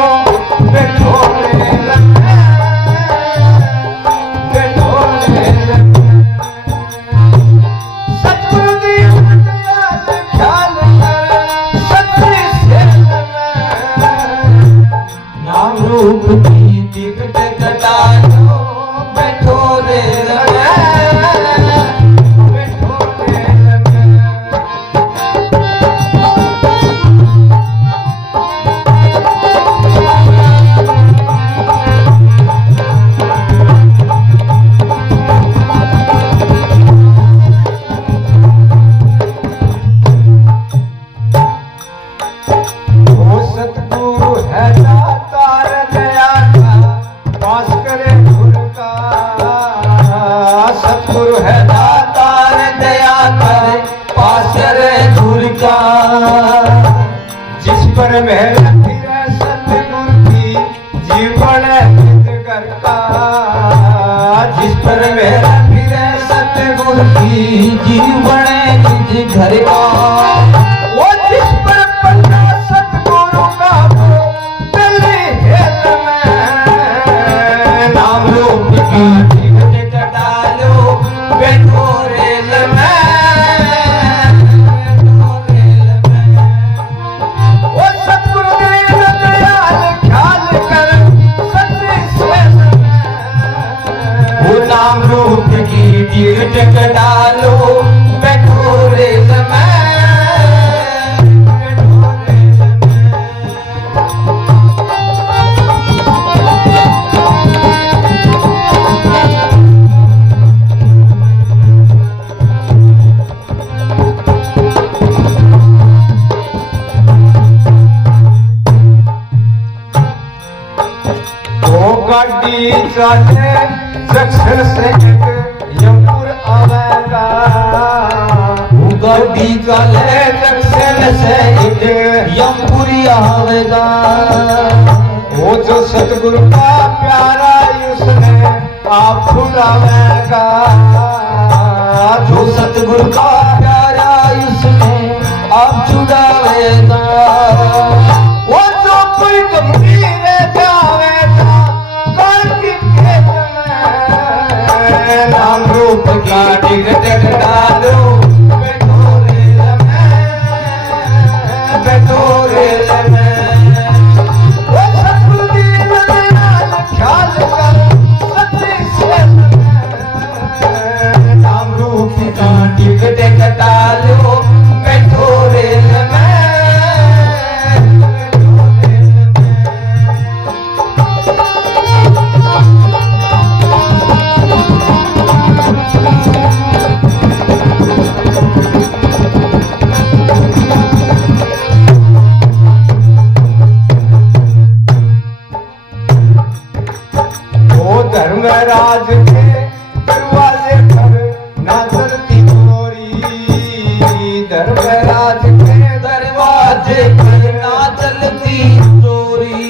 बैठोरे लगे बैठोरे लगे सतगुरु दी याद ख्याल कर सच्ची से लगे नाम रूप की टिकट कटा दो बैठोरे लगे बैठोरे लगे वो सतगुरु है दातार दया का पास करे गुर का सतगुरु है दातार दया करे पास करे गुर का जिस पर मेहर फिरे सतगुरु की जीवन हित करता जिस पर मेहर फिरे सतगुरु की जीवन हित घर का वो जिस पर पन्ना सतगुरु का वो दिल्ली हेल में नाम रूप की टिकट कटा लो बैठो रेल में बैठो रेल में वो सतगुरु दीन दयाल ख्याल कर सच्चे से वो नाम रूप की टिकट कटा लो बैठो रेल में गाड़ी चले जंक्शन से एक यमपुर आवेगा वो गाड़ी चले जंक्शन से एक यमपुर आवेगा वो जो सतगुरु का प्यारा उसने आप छुड़ावेगा जो सतगुरु का प्यारा उसने आप छुड़ावेगा वो जो कोई गंभीर जावेगा नाम रूप का टिकट कटा लो बैठो रेल में बैठो रेल में वो सतगुरु दीन दयाल ख्याल कर सच्ची से नाम रूप का टिकट कटा लो बैठो रेल में धर्मराज के दरवाजे पर ना चलती चोरी धर्मराज के दरवाजे पर ना चलती चोरी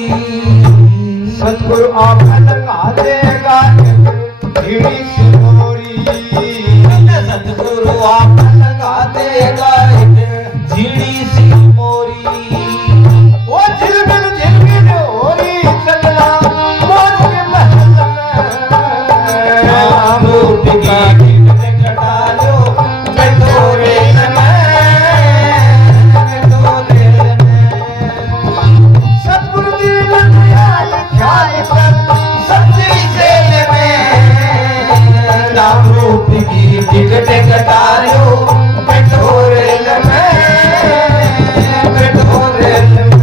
सतगुरु आप लगा देगा धीमी सी मोरी सतगुरु आप लगा देगा झीड़ी सी मोरी वो झिलमिल झिलमिल हो रही चलना मौज के महल नाम रूप का टिकट कटा लो बैठो रेल में बैठो रेल में सतगुरु दीन दयाल ख्याल कर सच्ची सेल में नाम रूप की टिकट कटा लो बैठो रेल में बैठो रेल में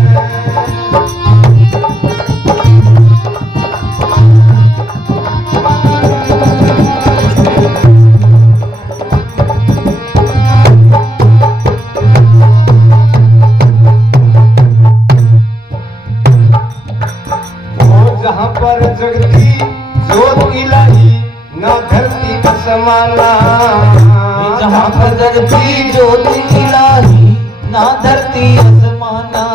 जहाँ पर जगती जोत इलाही ना धरती असमाना जहाँ पर जगती जोत इलाही ना धरती असमाना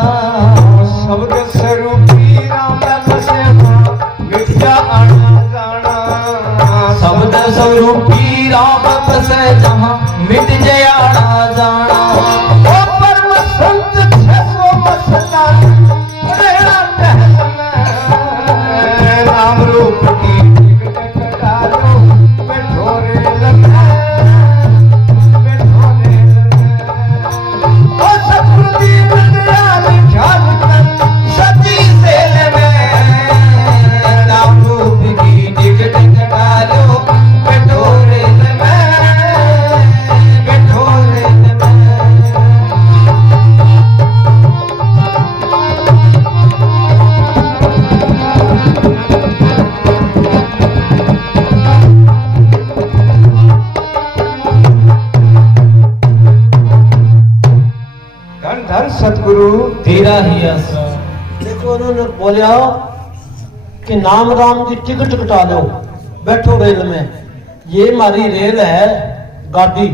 शब्द स्वरूपी राम बसे मिट जा आना जाना शब्द स्वरूपी राम बसे जहाँ मिट जाए आना जाना ओ परम संत 600 मस्तान धन सतगुरु तेरा ही आसरा। देखो उन्होंने बोलिया कि नाम राम की टिकट कटा लो, बैठो रेल में। ये हमारी रेल है, गाड़ी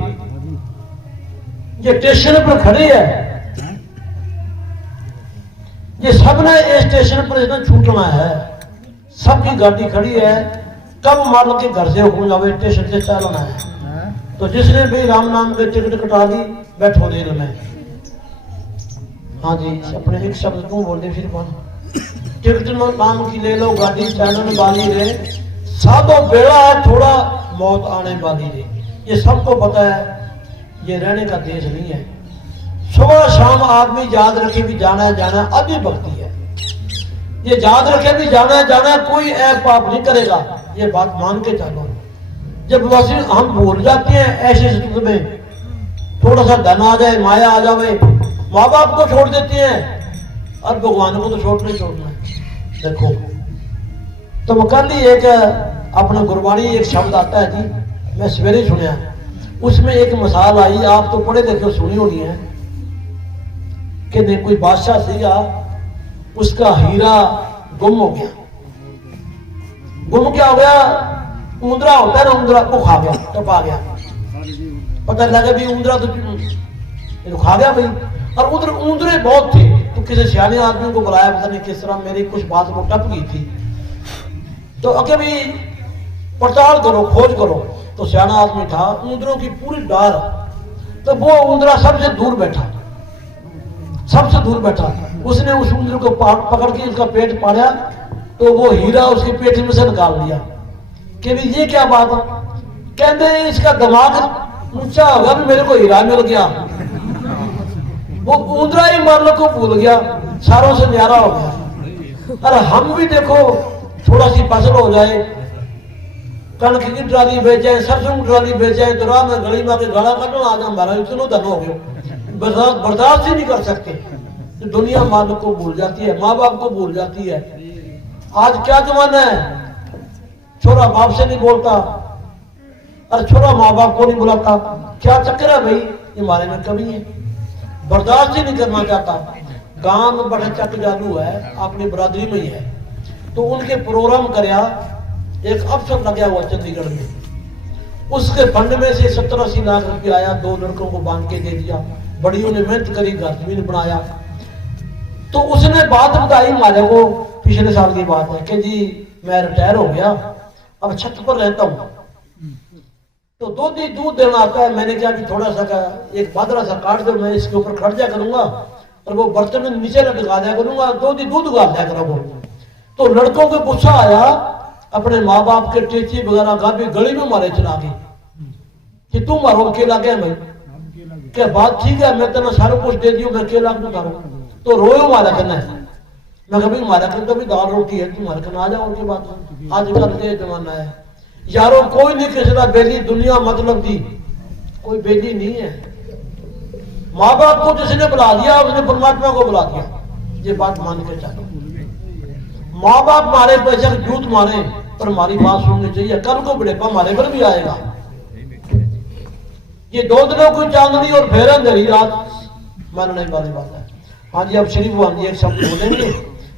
ये स्टेशन पर खड़ी है, ये सबने इस स्टेशन पर इसने छूटना है, सबकी गाड़ी खड़ी है। कब मान के घर से हुक्म जावे स्टेशन से चलना है, तो जिसने भी राम नाम की टिकट कटा ली, बैठो रेल में। हाँ जी, अपने एक शब्द क्यों बोल दे फिर कौन टिकट नाम की ले लो, गाड़ी चलन वाली रे, साधो बेड़ा है थोड़ा, मौत आने वाली रे। ये सबको पता है, ये रहने का देश नहीं है। सुबह शाम आदमी याद रखे भी जाना है, जाना आदि भक्ति है। ये याद रखे भी जाना है, जाना कोई ऐप पाप नहीं करेगा, ये बात मान के चलो। जब वैसे हम भूल जाते हैं ऐसे स्थिति में, थोड़ा सा धन आ जाए, माया आ जाए, माँ बाप को छोड़ देते हैं और भगवान को तो छोड़ना ही छोड़ना है। देखो तो कल ही एक अपना गुरबाणी एक शब्द आता है जी, मैं सवेरे सुनिया, उसमें एक मिसाल आई, आप तो पढ़े देखे सुनी होनी है कि नहीं, कोई बादशाह सीगा, उसका हीरा गुम हो गया। गुम क्या हो गया? ऊंदरा होता है ना, ऊंदरा को खा गया, टपा गया। पता लगा भी ऊंदरा तो खा गया भाई। और उधर ऊंदरे बहुत थे, तो किसी सियाने आदमी को बुलाया, पता नहीं किस तरह मेरी कुछ बात वो टप गई थी, तो अके भी पड़ताल करो, खोज करो। तो सियाना आदमी था, ऊंदरों की पूरी डार, तो वो ऊंदरा सबसे दूर बैठा, सबसे दूर बैठा। उसने उस ऊंदर को पकड़ के उसका पेट पाड़ा, तो वो हीरा उसके पेट में से निकाल लिया। कि भी ये क्या बात है? कहते इसका दिमाग ऊंचा होगा, भी मेरे को हीरा मिल गया। वो ऊंदरा ही मारने को भूल गया, सारों से न्यारा हो गया। अरे हम भी देखो, थोड़ा सी फसल हो जाए, कणक की ट्राली बेच जाए, सरसों की ट्राली बेच जाए, तो राह में गली में आके गला काटो, आज हमारा इतना धन हो गया, बर्दाश्त ही नहीं कर सकते। तो दुनिया मालिक को भूल जाती है, माँ बाप को भूल जाती है। आज क्या जमाना है, छोरा बाप से नहीं बोलता और छोरा माँ बाप को नहीं बुलाता। क्या चक्कर है भाई? ये हमारे में कमी है, बर्दाश्त ही नहीं करना चाहता। गांव में बड़ा चक जादू है, अपनी बरादरी में ही है। तो उनके प्रोग्राम करया, एक अफसर लगा हुआ चंडीगढ़ में, उसके फंड में से 70-80 लाख रुपया आया, 2 लड़कों को बांध के दे दिया। बड़ियों ने मेहनत करी, घर जमीन बनाया। तो उसने बात बताई हमारे को, पिछले साल की बात है, कि जी मैं रिटायर हो गया, अब छत पर रहता हूँ, तो दूध देना आता है। मैंने क्या भी थोड़ा सा एक बादरा सा काट दो, मैं इसके ऊपर खड़ जाया करूंगा और वो बर्तन में नीचे लटका दिया करूंगा, दूध उगाल दिया करो। तो लड़कों को गुस्सा आया, अपने माँ बाप के टेची वगैरह का भी गली में मारे चला गए कि तू मारो अकेला गया भाई, क्या बात ठीक है, मैं तेना सारा कुछ दे दियो, मैं अकेला क्यों करूं? तो रोयो मारा करना है। मैं कभी मारा कर, कभी दाल रोटी है, तुम्हारे करना आ जाओ उनकी बात। आजकल के जमाना है यारो, कोई नहीं किसी का बेली, दुनिया मतलब दी कोई बेली नहीं है। माँ बाप को जिसने बुला दिया, उसने परमात्मा को बुला दिया। ये बात मान के चलो, माँ बाप मारे पैसे जूत मारे, पर हमारी बात सुननी चाहिए। कल को बुढ़ेपा हमारे पर भी आएगा। ये 2 दिनों की चांदनी और फिर अंधेरी रात मानने वाली बात है। हाँ जी, अब श्री भगवान जी एक शब्द बोलेंगे,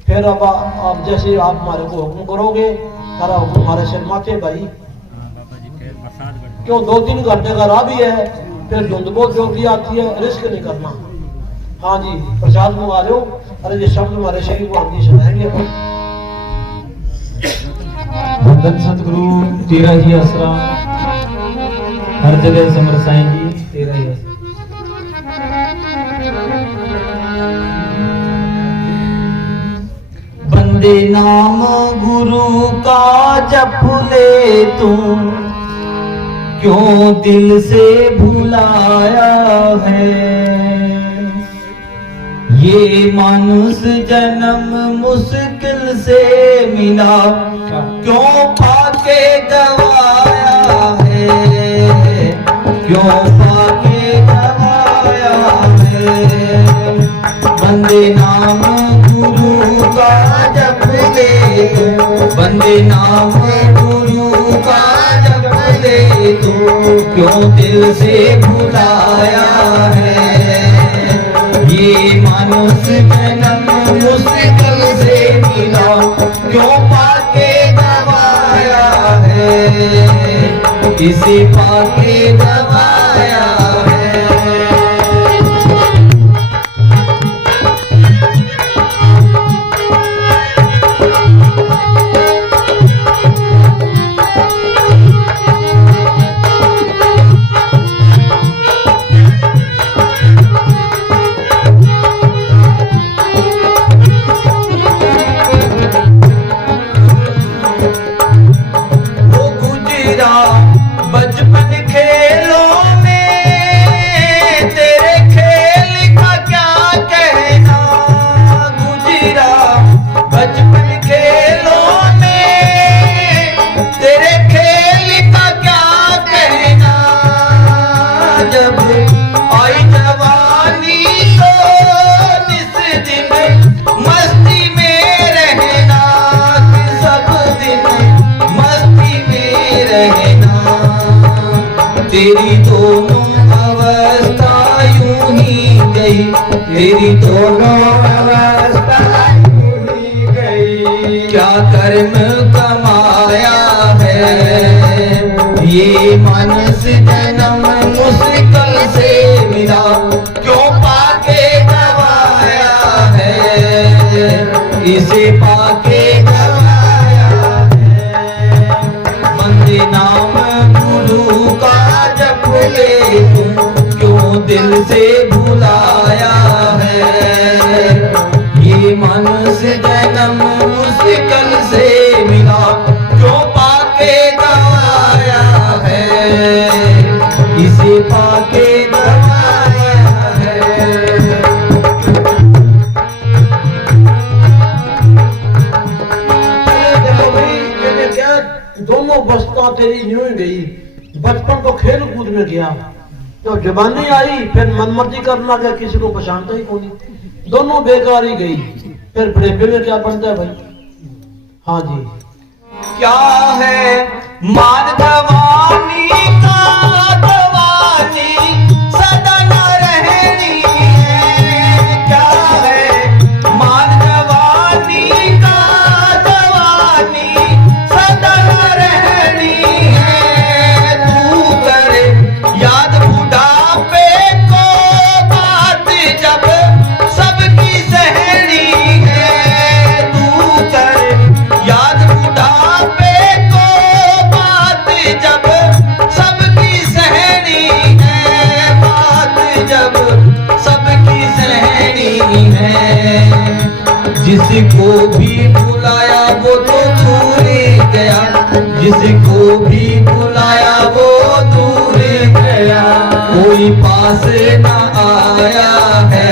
फिर अब आप जैसे आप हमारे को हुक्म करोगे, सारा हुक्म हमारे सिर माथे भाई। क्यों 2-3 घंटे का राह भी है, फिर धुंध बहुत जो भी आती है, रिस्क नहीं करना। हाँ जी, प्रसाद मंगा लो। अरे ये शब्द हमारे श्री भगवान जी सुनाएंगे। धन सतगुरु तेरा ही आसरा, हर जगह समर साईं जी तेरा ही आसरा। बंदे नाम गुरु का जप ले तू, क्यों दिल से भुलाया है। ये मानुष जन्म मुश्किल से मिला, क्यों पाके गवाया है, क्यों पाके गवाया है। बंदे नाम गुरु का जप ले तो, बंदे नाम गुरु का जप ले तो, क्यों दिल से भुलाया है। ये मानुष जन्म मुश्किल से मिला, क्यों पाके गवाया है, इसे पाके गवाया है। बचपन खेलों में तेरे खेल का क्या कहना, गुजरा बचपन खेलों में तेरे खेल का क्या कहना, जब आई जवानी तो निस दिन मस्ती में रहना, सब दिन मस्ती में रहना। तेरी दोनों अवस्था यूं ही गई, तेरी दोनों अवस्था यूं ही गई। क्या कर्म कमाया है, ये मानस जन्म मुश्किल से मिला, क्यों पाके गवाया है, इसे पाके गवाया है। बंदे नाम गुरु का जप ले तू, क्यों दिल से भुलाया है, ये मनुष्य जन्म मुश्किल से मिला, क्यों पाके गवाया है, इसे पाके गवाया है। देखो भाई, मैंने क्या दोनों बस्ता तेरी यूं ही गई। बचपन तो खेल कूद में गया, तो जवानी आई फिर मनमर्जी करने लगा, किसी को पहचानता ही कौन, दोनों बेकार ही गई। फिर बुढ़ेपे में क्या बनता है भाई? हाँ जी, क्या है मान जवानी का, जवानी सदा न रहनी है। क्या है मान जवानी का, जवानी सदा न रहनी है। तू करे याद बुढ़ापे को, बात जब सबकी सहनी है। तू करे याद बुढ़ापे को, बात जब सबकी सहनी है, बात जब सबकी सहनी है। जिसको भी बुलाया वो तो दूर गया, जिसको भी बुलाया वो दूर गया, कोई पास न आया है।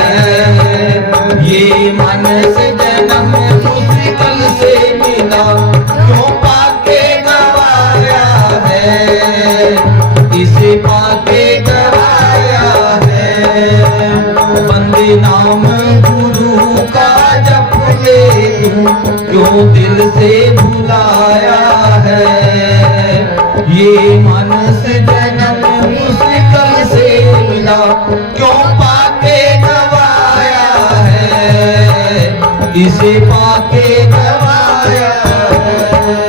ये मानस जन्म मुश्किल से मिला, क्यों पाके गवाया है, इसे पाके गवाया है। बंदे नाम गुरु का जप ले तू, क्यों दिल से भुलाया है। ये मानस जन्म मुश्किल से मिला, क्यों पाके गवाया है, इसे पाके गवाया है।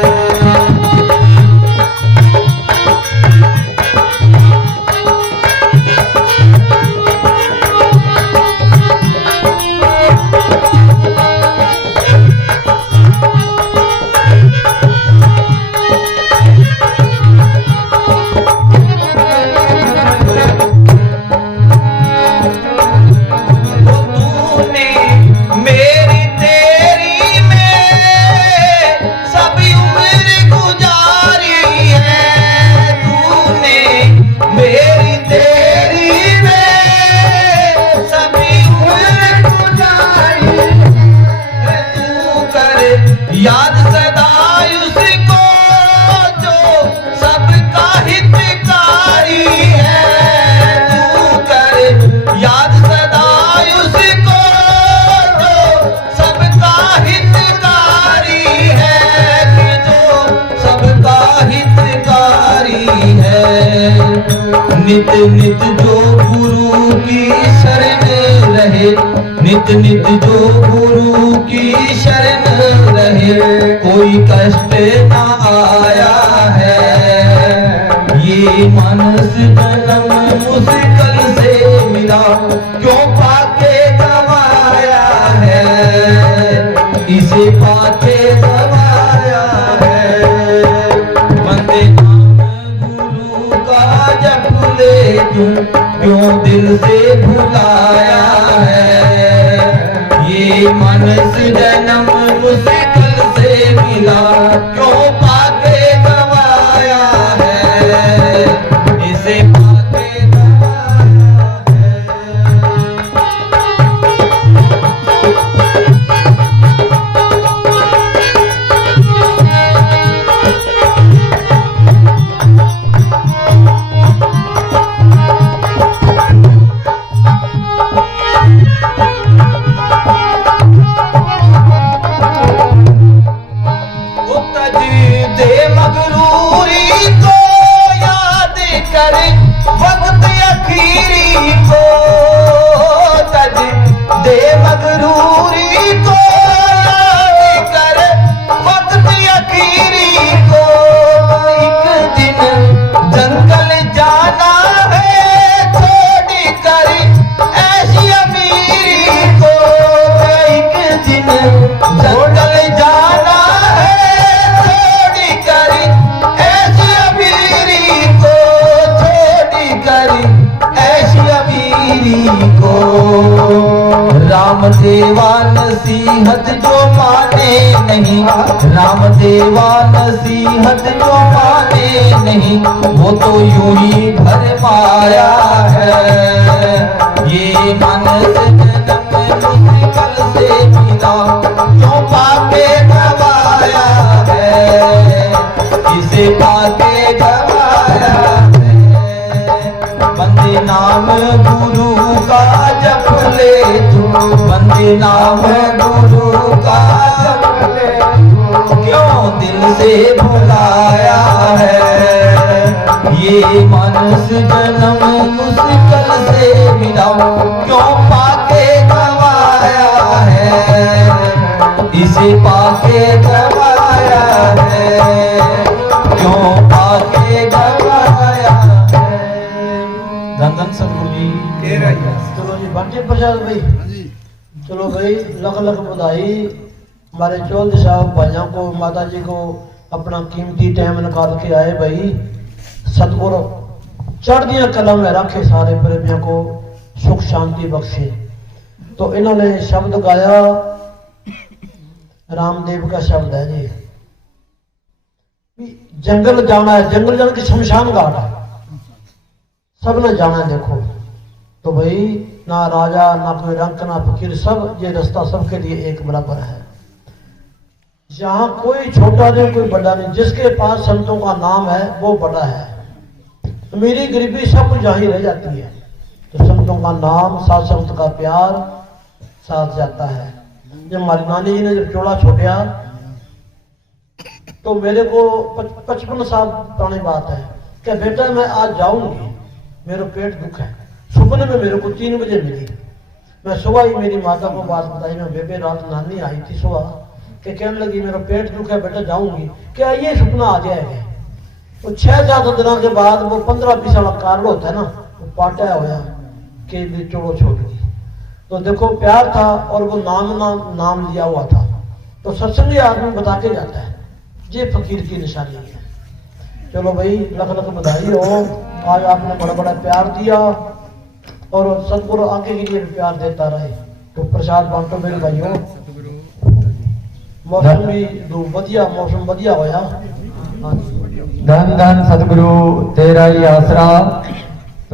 याद सदा उसको जो सबका हितकारी है। तू कर याद सदा उसको जो सबका हितकारी है, कि जो सबका हितकारी है। नित नित जो गुरु की शरण रहे, नित नित जो गुरु की शरण रहे, कोई कष्ट ना आया है। ये मनुष्य जन्म मुश्किल से मिला, क्यों पाके गवाया है, इसे पाके गवाया है। बंदे नाम गुरु का जप ले तू, क्यों दिल से भुलाया है। ये मनुष्य जन्म मुश्किल से मिला, क्यों पाके गवाया है, इसे पाके गवाया है। दे मगरूरी को याद कर, वक्त अखीरी को तज दे मगरूरी को याद कर, वक्त अखीरी को। एक दिन जंगल जाना है छोड़ कर ऐसी अमीरी को, एक दिन जंगल जाना को। राम देवा नसीहत जो माने नहीं, राम देवा नसीहत जो माने नहीं, वो तो यूं ही भरमाया है। ये मनुष्य जन्म मुश्किल से मिला, क्यों पाके गवाया है, इसे पाके गवाया है। बंदे नाम गुरु का जप ले तू, बंदे नाम गुरु का जप ले तू, क्यों दिल से भुलाया है। ये मनुष्य जन्म मुश्किल से मिला, क्यों पाके गवाया है, इसे पाके गवाया है, क्यों पाके गवाया है। धन धन सतगुरु जी। चलो जी बांटे प्रसाद भाई, चलो भाई लख लख बधाई हमारे चौधरी साहब भाइयों को, माता जी को अपना कीमती टाइम निकाल के आए भाई। सतगुरु चढ़दियां कलम में रखे, सारे प्रेमियों को सुख शांति बख्शे। तो इन्होंने शब्द गाया, रामदेव का शब्द है जी, जंगल जाना है, जंगल जाने की शमशान घाट है, सबने जाना है। देखो तो भाई ना राजा ना कोई रंक ना फकीर, सब ये रास्ता सबके लिए एक बराबर है। यहाँ कोई छोटा नहीं कोई बड़ा नहीं, जिसके पास संतों का नाम है वो बड़ा है। अमीरी गरीबी सब कुछ यहाँ ही रह जाती है, तो संतों का नाम साथ संत का प्यार साथ जाता है। जब हमारी नानी जी ने जब चोला छोड़ा तो मेरे को 55 साल पुरानी बात है, क्या बेटा मैं आज जाऊंगी, मेरा पेट दुख है। सुपने में मेरे को 3 बजे मिली, मैं सुबह ही मेरी माता को बात बताई, मैं बेबे रात नानी आई थी सुबह कि कहने लगी मेरा पेट दुख है बेटा जाऊंगी, क्या ये सपना आ जाएगा। वो 6-7 दिनों के बाद वो 15-20 वाला कार्ड होता है ना, वो पाटा होया कि चोड़ो छोड़ दी। तो देखो प्यार था और वो नाम लिया हुआ था। तो सत्संगी आदमी बता के जाता है, ये फकीर की निशानी है। चलो भाई लख लख बधाई हो, आज आपने बड़ा बड़ा प्यार दिया और सतगुरु आगे के लिए भी प्यार देता रहे। तो प्रसाद बांटो मेरे भाइयों। मौसम भी बढ़िया, मौसम बढ़िया होया। धन धन सतगुरु तेरा ही आसरा।